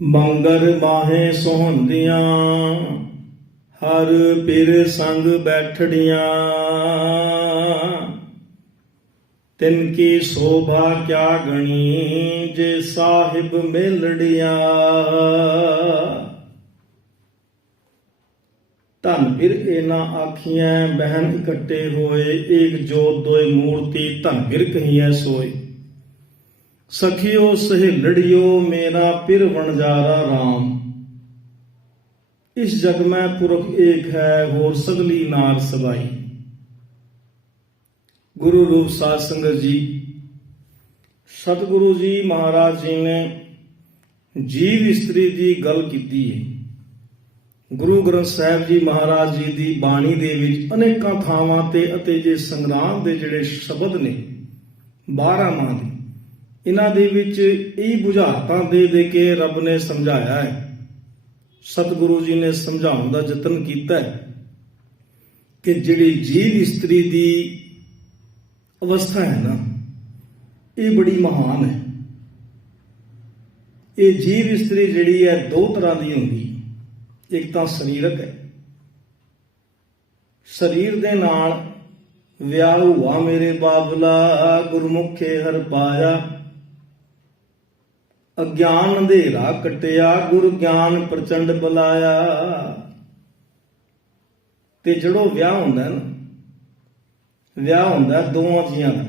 ਮੰਗਰ ਮਾਹੇ ਸੋਹੰਦੀਆਂ ਹਰ ਪਿਰ ਸੰਗ ਬੈਠੜੀਆਂ। ਤਿਨ ਕੀ ਸੋਭਾ ਕਿਆ ਗਣੀ ਜੇ ਸਾਹਿਬ ਮੇਲੜੀਆਂ। ਧਨ ਬਿਰ ਇਹਨਾਂ ਆਖੀਆਂ ਬਹਿਨ ਇਕੱਠੇ ਹੋਏ। ਏਕ ਜੋਤ ਦੋਇ ਮੂਰਤੀ ਧਨ ਬਿਰ ਕਹੀਐ ਸੋਏ। ਸਖਿਓ ਸਹੇਲੜਿਓ ਮੇਰਾ ਪਿਰ ਵਣਜਾਰਾ ਰਾਮ। ਇਸ ਜਗ ਮੈਂ ਪੁਰਖ ਏਕ ਹੈ ਹੋਰ ਸਗਲੀ ਨਾਰ ਸਬਾਈ। ਗੁਰੂ ਰੂਪ ਸਾਧ ਸੰਗਤ ਜੀ, ਸਤਿਗੁਰੂ ਜੀ ਮਹਾਰਾਜ ਜੀ ਨੇ ਜੀਵ ਇਸਤਰੀ ਦੀ ਗੱਲ ਕੀਤੀ ਹੈ। ਗੁਰੂ ਗ੍ਰੰਥ ਸਾਹਿਬ ਜੀ ਮਹਾਰਾਜ ਜੀ ਦੀ ਬਾਣੀ ਦੇ ਵਿੱਚ ਅਨੇਕਾਂ ਥਾਵਾਂ ਤੇ ਅਤੇ ਜੇ ਸੰਗਰਾਮ ਦੇ ਜਿਹੜੇ ਸ਼ਬਦ ਨੇ 12 ਮਾਹ ਦੇ, ਇਹਨਾਂ ਦੇ ਵਿੱਚ ਇਹ ਬੁਝਾਰਤਾਂ ਦੇ ਦੇ ਕੇ ਰੱਬ ਨੇ ਸਮਝਾਇਆ ਹੈ। ਸਤਿਗੁਰੂ ਜੀ ਨੇ ਸਮਝਾਉਣ ਦਾ ਯਤਨ ਕੀਤਾ ਹੈ ਕਿ ਜਿਹੜੀ ਜੀਵ ਇਸਤਰੀ ਦੀ ਅਵਸਥਾ ਹੈ ਨਾ, ਇਹ ਬੜੀ ਮਹਾਨ ਹੈ। ਇਹ ਜੀਵ ਇਸਤਰੀ ਜਿਹੜੀ ਹੈ ਦੋ ਤਰ੍ਹਾਂ ਦੀ ਹੁੰਦੀ। ਇੱਕ ਤਾਂ ਸਰੀਰਕ ਹੈ, ਸਰੀਰ ਦੇ ਨਾਲ ਵਿਆਹ ਹੁਆ ਮੇਰੇ ਬਾਬਲਾ ਗੁਰਮੁਖੇ ਹਰ ਪਾਇਆ। ਅਗਿਆਨ ਅੰਧੇਰਾ ਕਟਿਆ ਗੁਰ ਗਿਆਨ ਪ੍ਰਚੰਡ ਬੁਲਾਇਆ। ਤੇ ਜਦੋਂ ਵਿਆਹ ਹੁੰਦਾ ਨਾ, ਵਿਆਹ ਹੁੰਦਾ ਦੋਵਾਂ ਜੀਆਂ ਦਾ,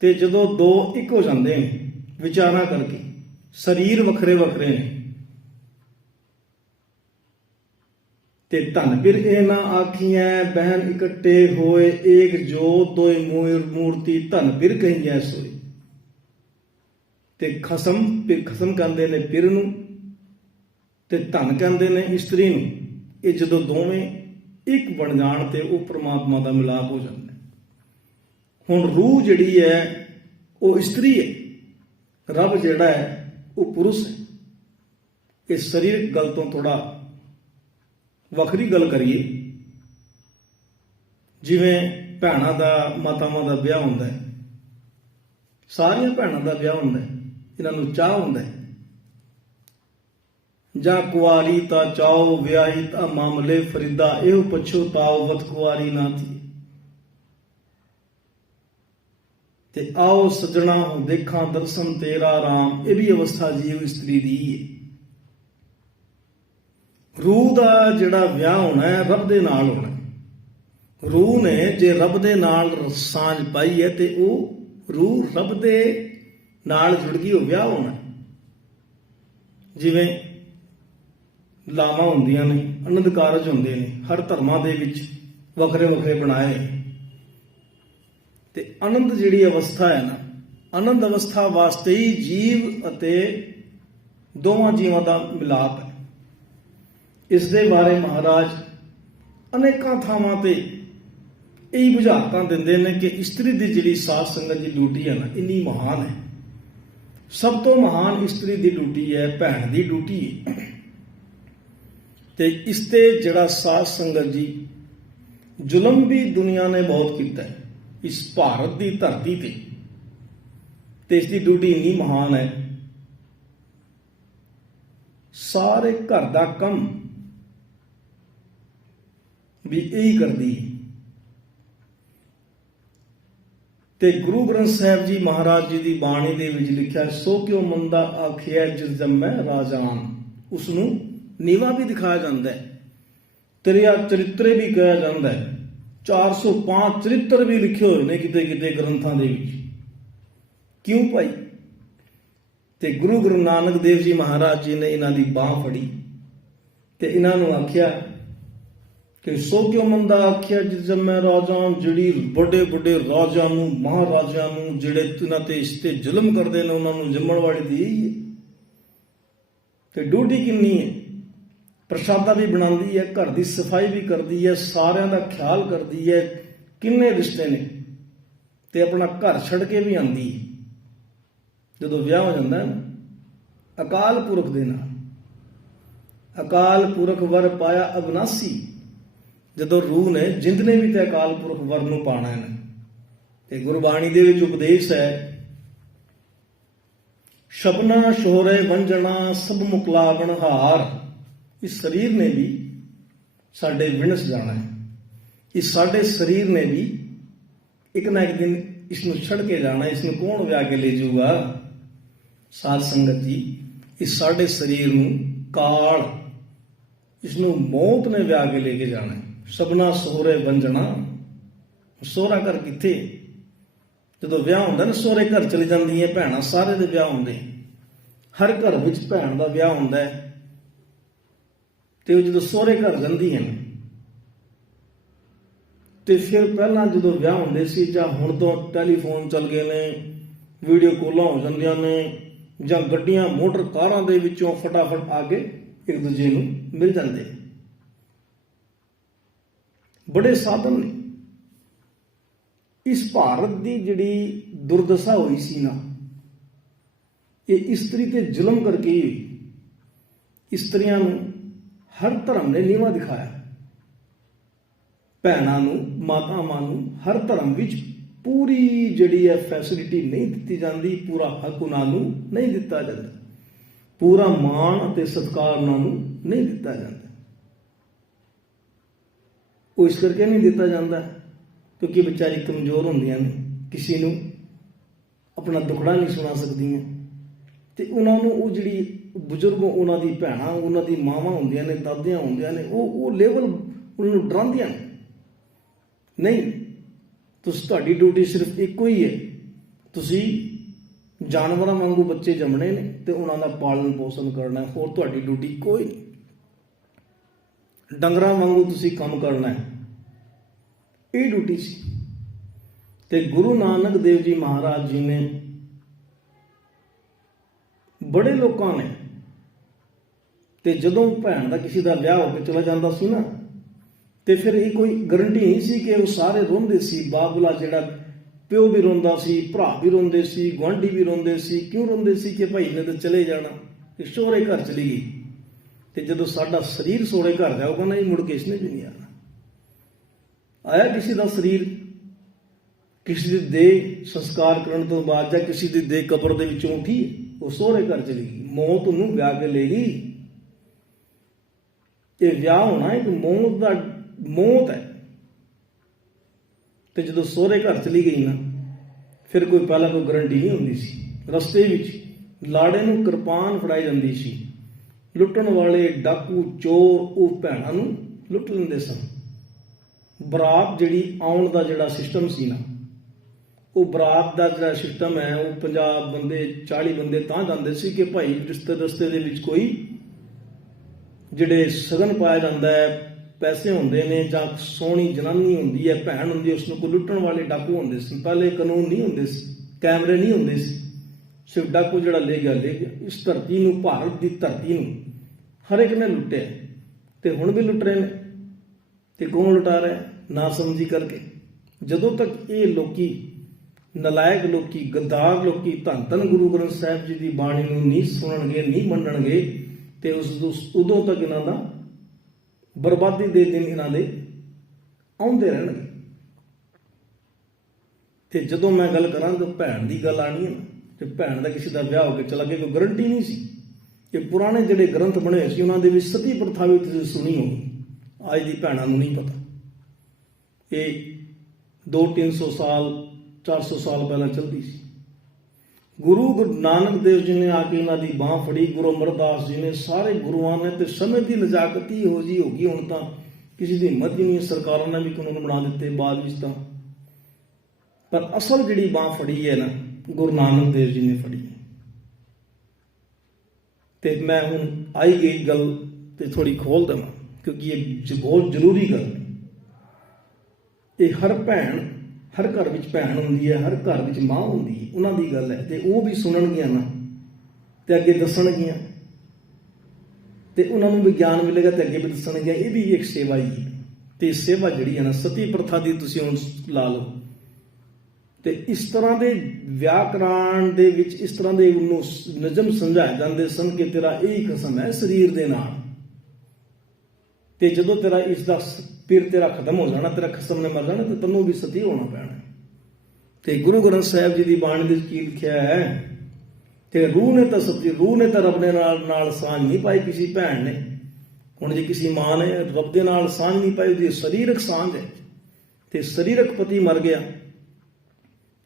ਤੇ ਜਦੋਂ ਦੋ ਇੱਕ ਹੋ ਜਾਂਦੇ ਨੇ ਵਿਚਾਰਾਂ ਕਰਕੇ, ਸਰੀਰ ਵੱਖਰੇ ਵੱਖਰੇ ਨੇ, ਤੇ ਧਨ ਬਿਰ ਇਹਨਾਂ ਆਖੀਆਂ ਬਹਿਨ ਇਕੱਠੇ ਹੋਏ। ਏਕ ਜੋਤ ਦੋਇ ਮੂਰਤੀ ਧਨ ਬਿਰ ਕਹੀਐ ਸੋਈ। ਤੇ ਖਸਮ ਕਹਿੰਦੇ ਨੇ ਪਿਰ ਨੂੰ, ਤੇ ਧਨ ਕਹਿੰਦੇ ਨੇ ਇਸਤਰੀ ਨੂੰ। ਇਹ ਜਦੋਂ ਦੋਵੇਂ ਇੱਕ ਬਣ ਜਾਣ ਤੇ ਉਹ ਪ੍ਰਮਾਤਮਾ ਦਾ ਮਿਲਾਪ ਹੋ ਜਾਂਦਾ। ਹੁਣ ਰੂਹ ਜਿਹੜੀ ਹੈ ਉਹ ਇਸਤਰੀ ਹੈ, ਰੱਬ ਜਿਹੜਾ ਹੈ ਉਹ ਪੁਰਸ਼ ਹੈ। ਇਹ ਸਰੀਰਕ ਗੱਲ ਤੋਂ ਥੋੜਾ ਵੱਖਰੀ ਗੱਲ ਕਰੀਏ। ਜਿਵੇਂ ਭੈਣਾਂ ਦਾ ਮਾਤਾਵਾਂ ਦਾ ਵਿਆਹ ਹੁੰਦਾ ਹੈ, ਸਾਰੀਆਂ ਭੈਣਾਂ ਦਾ ਵਿਆਹ ਹੁੰਦਾ ਹੈ, ਇਹਨਾਂ ਨੂੰ ਚਾਹ ਹੁੰਦਾ ਹੈ। ਜਾਂ ਕੁਆਰੀ ਤਾਂ ਚਾਓ ਵਿਆਹੀ ਤਾਂ ਮਾਮਲੇ ਫਰੀਦਾ। ਇਹੋ ਪੁੱਛੋ ਤਾਓ ਵਤ ਕੁਆਰੀ ਨਾ ਥੀ। ਤੇ ਆਓ ਸਜਣਾ ਹੋ ਦੇਖਾਂ ਦਰਸ਼ਨ ਤੇਰਾ ਰਾਮ। ਇਹ ਵੀ ਅਵਸਥਾ ਜੀਵ ਇਸਤਰੀ ਦੀ ਹੈ। ਰੂਹ ਦਾ ਜਿਹੜਾ ਵਿਆਹ ਹੋਣਾ ਹੈ ਰੱਬ ਦੇ ਨਾਲ ਹੋਣਾ। ਰੂਹ ਨੇ ਜੇ ਰੱਬ ਦੇ ਨਾਲ ਸਾਂਝ ਪਾਈ ਹੈ ਤੇ ਉਹ ਰੂਹ ਰੱਬ ਦੇ ਨਾਲ ਜੁੜ ਗਈ, ਉਹ ਵਿਆਹ ਹੋਣਾ। ਜਿਵੇਂ ਲਾਵਾਂ ਹੁੰਦੀਆਂ ਨੇ, ਆਨੰਦ ਕਾਰਜ ਹੁੰਦੇ ਨੇ, ਹਰ ਧਰਮਾਂ ਦੇ ਵਿੱਚ ਵੱਖਰੇ ਵੱਖਰੇ ਬਣਾਏ। ਤੇ ਆਨੰਦ ਜਿਹੜੀ ਅਵਸਥਾ ਹੈ ਨਾ, ਆਨੰਦ ਅਵਸਥਾ ਵਾਸਤੇ ਹੀ ਜੀਵ ਅਤੇ ਦੋਵਾਂ ਜੀਵਾਂ ਦਾ ਮਿਲਾਪ ਹੈ। ਇਸ ਦੇ ਬਾਰੇ ਮਹਾਰਾਜ ਅਨੇਕਾਂ ਥਾਵਾਂ ਤੇ ਇਹ ਬੁਝਾਰਤਾਂ ਦਿੰਦੇ ਨੇ ਕਿ ਇਸਤਰੀ ਦੀ ਜਿਹੜੀ ਸਾਧ ਸੰਗਤ ਦੀ ਡਿਊਟੀ ਹੈ ਨਾ, ਇੰਨੀ ਮਹਾਨ ਹੈ। ਸਭ ਤੋਂ ਮਹਾਨ ਇਸਤਰੀ ਦੀ ਡਿਊਟੀ ਹੈ, ਭੈਣ ਦੀ ਡਿਊਟੀ ਹੈ। ਤੇ ਇਸ ਤੇ ਜਿਹੜਾ ਸਾਧ ਸੰਗਤ ਜੀ ਜ਼ੁਲਮ ਵੀ ਦੁਨੀਆ ਨੇ ਬਹੁਤ ਕੀਤਾ ਹੈ ਇਸ ਭਾਰਤ ਦੀ ਧਰਤੀ ਤੇ ਇਸ ਦੀ ਡਿਊਟੀ ਇੰਨੀ ਮਹਾਨ ਹੈ। ਸਾਰੇ ਘਰ ਦਾ ਕੰਮ ਵੀ ਇਹੀ ਕਰਦੀ ਹੈ। ਤੇ ਗੁਰੂ ਗ੍ਰੰਥ ਸਾਹਿਬ ਜੀ ਮਹਾਰਾਜ ਜੀ ਦੀ ਬਾਣੀ ਦੇ ਵਿੱਚ ਲਿਖਿਆ, ਸੋ ਕਿਉ ਮੰਦਾ ਆਖਿਆ ਜਿਸ ਜੰਮੈ ਰਾਜਾਨ। ਉਸ ਨੂੰ ਨੀਵਾ ਵੀ ਦਿਖਾਇਆ ਜਾਂਦਾ ਹੈ, ਤ੍ਰਿਆ ਚਰਿਤਰੇ ਵੀ ਕਿਹਾ ਜਾਂਦਾ ਹੈ। 405 ਚਰਿੱਤਰ ਵੀ ਲਿਖੇ ਹੋਏ ਨੇ ਕਿਤੇ ਕਿਤੇ ਗ੍ਰੰਥਾਂ ਦੇ ਵਿੱਚ। ਕਿਉਂ ਭਾਈ? ਤੇ ਗੁਰੂ ਨਾਨਕ ਦੇਵ ਜੀ ਮਹਾਰਾਜ ਜੀ ਨੇ ਇਹਨਾਂ ਦੀ ਬਾਹ ਫੜੀ ਤੇ ਇਹਨਾਂ ਨੂੰ ਆਖਿਆ ਕਿ ਸੋ ਕਿਉ ਮੰਦਾ ਆਖਿਆ ਜਿਸ ਜੰਮੈ ਰਾਜਾਨ। ਜਿਹੜੀ ਵੱਡੇ ਵੱਡੇ ਰਾਜਾਂ ਨੂੰ, ਮਹਾਰਾਜਿਆਂ ਨੂੰ, ਜਿਹੜੇ ਇਹਨਾਂ ਤੇ ਇਸ ਤੇ ਜ਼ੁਲਮ ਕਰਦੇ ਨੇ, ਉਹਨਾਂ ਨੂੰ ਜੰਮਣ ਵਾਲੀ ਦੀ ਇਹੀ ਹੈ। ਤੇ ਡਿਊਟੀ ਕਿੰਨੀ ਹੈ? ਪ੍ਰਸ਼ਾਦਾ ਵੀ ਬਣਾਉਂਦੀ ਹੈ, ਘਰ ਦੀ ਸਫਾਈ ਵੀ ਕਰਦੀ ਹੈ, ਸਾਰਿਆਂ ਦਾ ਖਿਆਲ ਕਰਦੀ ਹੈ। ਕਿੰਨੇ ਰਿਸ਼ਤੇ ਨੇ, ਤੇ ਆਪਣਾ ਘਰ ਛੱਡ ਕੇ ਵੀ ਆਉਂਦੀ ਹੈ। ਜਦੋਂ ਵਿਆਹ ਹੋ ਜਾਂਦਾ ਨਾ ਅਕਾਲ ਪੁਰਖ ਦੇ ਨਾਲ, ਅਕਾਲ ਪੁਰਖ ਵਰ ਪਾਇਆ ਅਬਨਾਸੀ। ਜਦੋਂ ਰੂਹ ਨੇ ਜਿੰਦ ਨੇ ਵੀ ਤੇ ਅਕਾਲ ਪੁਰਖ ਵਰ ਨੂੰ ਪਾਣਾ ਹੈ। ਤੇ ਗੁਰਬਾਣੀ ਦੇ ਵਿੱਚ ਉਪਦੇਸ਼ ਹੈ ਸ਼ਬਨਾ ਸ਼ੋਹਰੇ ਵੰਜਣਾ ਸਭ ਮੁਕਲਾਵਣ ਹਾਰ। ਇਸ ਸਰੀਰ ਨੇ ਵੀ ਸਾਡੇ ਵਿਣਸ ਜਾਣਾ ਹੈ। ਇਸ ਸਾਡੇ ਸਰੀਰ ਨੇ ਵੀ ਇੱਕ ਨਾ ਇੱਕ ਦਿਨ ਇਸ ਨੂੰ ਛੱਡ ਕੇ ਜਾਣਾ। ਇਸ ਨੂੰ ਕੌਣ ਵਿਆਹ ਕੇ ਲੈ ਜਾਊਗਾ? ਸਾਧ ਸੰਗਤ ਜੀ, ਇਸ ਸਾਡੇ ਸਰੀਰ ਨੂੰ ਕਾਲ, ਇਸ ਨੂੰ ਮੌਤ ਨੇ ਵਿਆਹ ਕੇ ਲੈ ਕੇ ਜਾਣਾ ਹੈ। ਸਭਨਾ ਸਹੁਰੇ ਵੰਜਣਾ। ਸਹੁਰਾ ਘਰ ਕਿੱਥੇ? ਜਦੋਂ ਵਿਆਹ ਹੁੰਦਾ ਨਾ, ਸਹੁਰੇ ਘਰ ਚਲੀ ਜਾਂਦੀਆਂ ਭੈਣਾਂ, ਸਾਰੇ ਦੇ ਵਿਆਹ ਹੁੰਦੇ। ਹਰ ਘਰ ਵਿੱਚ ਭੈਣ ਦਾ ਵਿਆਹ ਹੁੰਦਾ ਹੈ। ਤੇ ਉਹ ਜਦੋਂ ਸਹੁਰੇ ਘਰ ਜਾਂਦੀਆਂ ਨੇ ਤੇ ਫਿਰ ਪਹਿਲਾਂ ਜਦੋਂ ਵਿਆਹ ਹੁੰਦੇ ਸੀ, ਜਾਂ ਹੁਣ ਤੋਂ ਟੈਲੀਫੋਨ ਚੱਲ ਗਏ ਨੇ, ਵੀਡੀਓ ਕਾਲਾਂ ਹੋ ਜਾਂਦੀਆਂ ਨੇ, ਜਾਂ ਗੱਡੀਆਂ ਮੋਟਰ ਕਾਰਾਂ ਦੇ ਵਿੱਚੋਂ ਫਟਾਫਟ ਆ ਕੇ ਇੱਕ ਦੂਜੇ ਨੂੰ ਮਿਲ ਜਾਂਦੇ। ਬੜੇ ਸਾਧਨ ਨੇ। ਇਸ ਭਾਰਤ ਦੀ ਜਿਹੜੀ ਦੁਰਦਸ਼ਾ ਹੋਈ ਸੀ ਨਾ, ਇਹ ਇਸਤਰੀ ਤੇ ਜ਼ੁਲਮ ਕਰਕੇ ਹੀ ਹੋਈ। ਇਸਤਰੀਆਂ ਨੂੰ ਹਰ ਧਰਮ ਨੇ ਨੀਵਾਂ ਦਿਖਾਇਆ। ਭੈਣਾਂ ਨੂੰ, ਮਾਤਾਵਾਂ ਨੂੰ ਹਰ ਧਰਮ ਵਿੱਚ ਪੂਰੀ ਜਿਹੜੀ ਹੈ ਫੈਸਿਲਿਟੀ ਨਹੀਂ ਦਿੱਤੀ ਜਾਂਦੀ, ਪੂਰਾ ਹੱਕ ਉਹਨਾਂ ਨੂੰ ਨਹੀਂ ਦਿੱਤਾ ਜਾਂਦਾ, ਪੂਰਾ ਮਾਣ ਅਤੇ ਸਤਿਕਾਰ ਉਹਨਾਂ ਨੂੰ ਨਹੀਂ ਦਿੱਤਾ ਜਾਂਦਾ। ਉਹ ਇਸ ਕਰਕੇ ਨਹੀਂ ਦਿੱਤਾ ਜਾਂਦਾ ਕਿਉਂਕਿ ਵਿਚਾਰੀ ਕਮਜ਼ੋਰ ਹੁੰਦੀਆਂ ਨੇ, ਕਿਸੇ ਨੂੰ ਆਪਣਾ ਦੁੱਖੜਾ ਨਹੀਂ ਸੁਣਾ ਸਕਦੀਆਂ, ਤੇ ਉਹਨਾਂ ਨੂੰ ਉਹ ਜਿਹੜੀ ਬਜ਼ੁਰਗ, ਉਹਨਾਂ ਦੀ ਭੈਣਾਂ, ਉਹਨਾਂ ਦੀ ਮਾਵਾਂ ਹੁੰਦੀਆਂ ਨੇ, ਦਾਦੀਆਂ ਹੁੰਦੀਆਂ ਨੇ, ਉਹ ਲੈਵਲ ਉਹਨਾਂ ਨੂੰ ਡਰਾਉਂਦੀਆਂ ਨੇ। ਨਹੀਂ, ਤੁਹਾਡੀ ਡਿਊਟੀ ਸਿਰਫ ਇੱਕੋ ਹੀ ਹੈ, ਤੁਸੀਂ ਜਾਨਵਰਾਂ ਵਾਂਗੂ ਬੱਚੇ ਜੰਮਣੇ ਨੇ ਤੇ ਉਹਨਾਂ ਦਾ ਪਾਲਣ ਪੋਸ਼ਣ ਕਰਨਾ ਹੈ। ਹੋਰ ਤੁਹਾਡੀ ਡਿਊਟੀ ਕੋਈ ਨਹੀਂ। ਡੰਗਰਾਂ ਵਾਂਗੂ ਤੁਸੀਂ ਕੰਮ ਕਰਨਾ ਹੈ, ਇਹ ਡਿਊਟੀ ਸੀ। ਤੇ ਗੁਰੂ ਨਾਨਕ ਦੇਵ ਜੀ ਮਹਾਰਾਜ ਜੀ ਨੇ, ਬੜੇ ਲੋਕਾਂ ਨੇ, ਤੇ ਜਦੋਂ ਭੈਣ ਦਾ ਕਿਸੇ ਦਾ ਵਿਆਹ ਹੋ ਕੇ ਚਲਾ ਜਾਂਦਾ ਸੀ ਨਾ, ਤੇ ਫਿਰ ਇਹ ਕੋਈ ਗਰੰਟੀ ਨਹੀਂ ਸੀ ਕਿ ਉਹ ਸਾਰੇ ਰੋਂਦੇ ਸੀ। ਬਾਬੂਲਾ ਜਿਹੜਾ ਪਿਓ ਵੀ ਰੋਂਦਾ ਸੀ, ਭਰਾ ਵੀ ਰੋਂਦੇ ਸੀ, ਗੁਆਂਢੀ ਵੀ ਰੋਂਦੇ ਸੀ। ਕਿਉਂ ਰੋਂਦੇ ਸੀ? ਕਿ ਭਾਈ ਨੇ ਤਾਂ ਚਲੇ ਜਾਣਾ, ਇਹ ਸਹੁਰੇ ਘਰ ਚਲੀ ਗਈ। ਤੇ ਜਦੋਂ ਸਾਡਾ ਸਰੀਰ ਸਹੁਰੇ ਘਰ ਜਾਊਗਾ ਨਾ, ਇਹ ਮੁੜ ਕੇ ਇਸਨੇ ਵੀ ਨਹੀਂ ਆਣਾ। ਆਇਆ ਕਿਸੇ ਦਾ ਸਰੀਰ, ਕਿਸੇ ਦੀ ਦੇਹ ਸੰਸਕਾਰ ਕਰਨ ਤੋਂ ਬਾਅਦ, ਜਾਂ ਕਿਸੇ ਦੀ ਦੇਹ ਕਬਰ ਦੇ ਵਿੱਚੋਂ ਉੱਠੀ, ਉਹ ਸਹੁਰੇ ਘਰ ਚਲੀ ਗਈ। ਮੌਤ ਉਹਨੂੰ ਵਿਆਹ ਕੇ ਲੈ ਗਈ। ਇਹ ਵਿਆਹ ਹੋਣਾ ਇੱਕ ਮੌਤ ਹੈ। ਤੇ ਜਦੋਂ ਸਹੁਰੇ ਘਰ ਚਲੀ ਗਈ ਨਾ, ਫਿਰ ਕੋਈ ਪਹਿਲਾਂ ਕੋਈ ਗਰੰਟੀ ਨਹੀਂ ਹੁੰਦੀ ਸੀ। ਰਸਤੇ ਵਿੱਚ ਲਾੜੇ ਨੂੰ ਕਿਰਪਾਨ ਫੜਾਈ ਜਾਂਦੀ ਸੀ। ਲੁੱਟਣ ਵਾਲੇ ਡਾਕੂ ਚੋਰ ਉਹ ਭੈਣਾਂ ਨੂੰ ਲੁੱਟ ਲੈਂਦੇ ਸਨ। ਬਰਾਤ ਜਿਹੜੀ ਆਉਣ ਦਾ ਜਿਹੜਾ ਸਿਸਟਮ ਸੀ ਨਾ, ਉਹ ਬਰਾਤ ਦਾ ਜਿਹੜਾ ਸਿਸਟਮ ਹੈ, ਉਹ 50 ਬੰਦੇ 40 ਬੰਦੇ ਤਾਂ ਜਾਂਦੇ ਸੀ ਕਿ ਭਾਈ ਰਸਤੇ ਦੇ ਵਿੱਚ ਕੋਈ ਜਿਹੜੇ ਸ਼ਗਨ ਪਾਇਆ ਜਾਂਦਾ ਹੈ, ਪੈਸੇ ਹੁੰਦੇ ਨੇ, ਜਾਂ ਸੋਹਣੀ ਜਨਾਨੀ ਹੁੰਦੀ ਹੈ, ਭੈਣ ਹੁੰਦੀ ਹੈ, ਉਸ ਨੂੰ ਕੋਈ ਲੁੱਟਣ ਵਾਲੇ ਡਾਕੂ ਹੁੰਦੇ ਸੀ। ਪਹਿਲੇ ਕਾਨੂੰਨ ਨਹੀਂ ਹੁੰਦੇ ਸੀ, ਕੈਮਰੇ ਨਹੀਂ ਹੁੰਦੇ ਸੀ, ਸਿਰਫ ਡਾਕੂ ਜਿਹੜਾ ਲੈ ਗਿਆ। ਇਸ ਧਰਤੀ ਨੂੰ, ਭਾਰਤ ਦੀ ਧਰਤੀ ਨੂੰ ਹਰ ਇੱਕ ਨੇ ਲੁੱਟਿਆ, ਤੇ ਹੁਣ ਵੀ ਲੁੱਟ ਰਹੇ ਨੇ। ਤੇ ਕੌਣ ਲੁਟਾ ਰਿਹਾ? ਨਾ ਸਮਝੀ ਕਰਕੇ। ਜਦੋਂ ਤੱਕ ਇਹ ਲੋਕੀ, ਨਲਾਇਕ ਲੋਕੀ, ਗੱਦਾਰ ਲੋਕੀ ਧੰਨ ਧੰਨ ਗੁਰੂ ਗ੍ਰੰਥ ਸਾਹਿਬ ਜੀ ਦੀ ਬਾਣੀ ਨੂੰ ਨਹੀਂ ਸੁਣਨਗੇ, ਨਹੀਂ ਮੰਨਣਗੇ, ਤੇ ਉਦੋਂ ਤੱਕ ਇਹਨਾਂ ਦਾ ਬਰਬਾਦੀ ਦੇ ਦਿਨ ਇਹਨਾਂ ਦੇ ਆਉਂਦੇ ਰਹਿਣਗੇ। ਤੇ ਜਦੋਂ ਮੈਂ ਗੱਲ ਕਰਾਂ ਤਾਂ ਭੈਣ ਦੀ ਗੱਲ ਆਣੀ ਹੈ, ਤੇ ਭੈਣ ਦਾ ਕਿਸੇ ਦਾ ਵਿਆਹ ਹੋ ਕੇ ਚਲਾ ਗਿਆ, ਕੋਈ ਗਰੰਟੀ ਨਹੀਂ ਸੀ। ਇਹ ਪੁਰਾਣੇ ਜਿਹੜੇ ਗ੍ਰੰਥ ਬਣੇ ਸੀ, ਉਹਨਾਂ ਦੇ ਵਿੱਚ ਸਤੀ ਪ੍ਰਥਾ ਵੀ ਤੁਸੀਂ ਸੁਣੀ ਹੋਣੀ। ਅੱਜ ਦੀ ਭੈਣਾਂ ਨੂੰ ਨਹੀਂ ਪਤਾ। ਇਹ 200-300 ਸਾਲ 400 ਸਾਲ ਪਹਿਲਾਂ ਚੱਲਦੀ ਸੀ। ਗੁਰੂ ਨਾਨਕ ਦੇਵ ਜੀ ਨੇ ਆ ਕੇ ਇਹਨਾਂ ਦੀ ਬਾਂਹ ਫੜੀ, ਗੁਰੂ ਅਮਰਦਾਸ ਜੀ ਨੇ, ਸਾਰੇ ਗੁਰੂਆਂ ਨੇ, ਤੇ ਸਮੇਂ ਦੀ ਨਜ਼ਾਕਤ ਹੀ ਇਹੋ ਜਿਹੀ ਹੋ ਗਈ। ਹੁਣ ਤਾਂ ਕਿਸੇ ਦੀ ਹਿੰਮਤ ਹੀ ਨਹੀਂ। ਸਰਕਾਰਾਂ ਨੇ ਵੀ ਕਾਨੂੰਨ ਬਣਾ ਦਿੱਤੇ ਬਾਅਦ ਵਿੱਚ ਤਾਂ, ਪਰ ਅਸਲ ਜਿਹੜੀ ਬਾਂਹ ਫੜੀ ਹੈ ਨਾ, ਗੁਰੂ ਨਾਨਕ ਦੇਵ ਜੀ ਨੇ ਫੜੀ। ਤੇ ਮੈਂ ਹੁਣ ਆਈ ਗਈ ਗੱਲ ਤੇ ਥੋੜੀ ਖੋਲ ਦੇਵਾਂ, ਕਿਉਂਕਿ ਇਹ ਬਹੁਤ ਜ਼ਰੂਰੀ ਗੱਲ ਹੈ। ਇਹ ਹਰ ਭੈਣ, ਹਰ ਘਰ ਵਿੱਚ ਭੈਣ ਹੁੰਦੀ ਹੈ, ਹਰ ਘਰ ਵਿੱਚ ਮਾਂ ਹੁੰਦੀ ਹੈ, ਉਹਨਾਂ ਦੀ ਗੱਲ ਹੈ। ਤੇ ਉਹ ਵੀ ਸੁਣਨਗੀਆਂ ਨਾ, ਤੇ ਅੱਗੇ ਦੱਸਣਗੀਆਂ, ਤੇ ਉਹਨਾਂ ਨੂੰ ਵੀ ਗਿਆਨ ਮਿਲੇਗਾ, ਤੇ ਅੱਗੇ ਵੀ ਦੱਸਣਗੀਆਂ। ਇਹ ਵੀ ਇੱਕ ਸੇਵਾ ਹੀ ਹੈ। ਤੇ ਸੇਵਾ ਜਿਹੜੀ ਹੈ ਨਾ, ਸਤੀ ਪ੍ਰਥਾ ਦੀ ਤੁਸੀਂ ਹੁਣ ਲਾ ਲਓ। ਤੇ ਇਸ ਤਰ੍ਹਾਂ ਦੇ ਵਿਆਕਰਣ ਦੇ ਵਿੱਚ ਇਸ ਤਰ੍ਹਾਂ ਦੇ ਉਹਨੂੰ ਨਿਯਮ ਸਮਝਾਏ ਜਾਂਦੇ ਸਨ ਕਿ ਤੇਰਾ ਇਹੀ ਖਸਮ ਹੈ ਸਰੀਰ ਦੇ ਨਾਲ, ਤੇ ਜਦੋਂ ਤੇਰਾ ਇਸ ਦਾ ਫਿਰ ਤੇਰਾ ਖਤਮ ਹੋ ਜਾਣਾ, ਤੇਰਾ ਖਸਮ ਨੇ ਮਰ ਜਾਣਾ, ਤੇ ਤੈਨੂੰ ਵੀ ਸਤੀ ਹੋਣਾ ਪੈਣਾ। ਤੇ ਗੁਰੂ ਗ੍ਰੰਥ ਸਾਹਿਬ ਜੀ ਦੀ ਬਾਣੀ ਦੇ ਵਿੱਚ ਕੀ ਲਿਖਿਆ ਹੈ ਤੇ ਰੂਹ ਨੇ ਤਾਂ ਸੱਚੀ ਰੂਹ ਨੇ ਤਾਂ ਰੱਬ ਦੇ ਨਾਲ ਸਾਂਝ ਨਹੀਂ ਪਾਈ ਕਿਸੇ ਭੈਣ ਨੇ। ਹੁਣ ਜੇ ਕਿਸੇ ਮਾਂ ਨੇ ਰੱਬ ਦੇ ਨਾਲ ਸਾਂਝ ਨਹੀਂ ਪਾਈ, ਉਹਦੀ ਸਰੀਰਕ ਸਾਂਝ ਹੈ, ਤੇ ਸਰੀਰਕ ਪਤੀ ਮਰ ਗਿਆ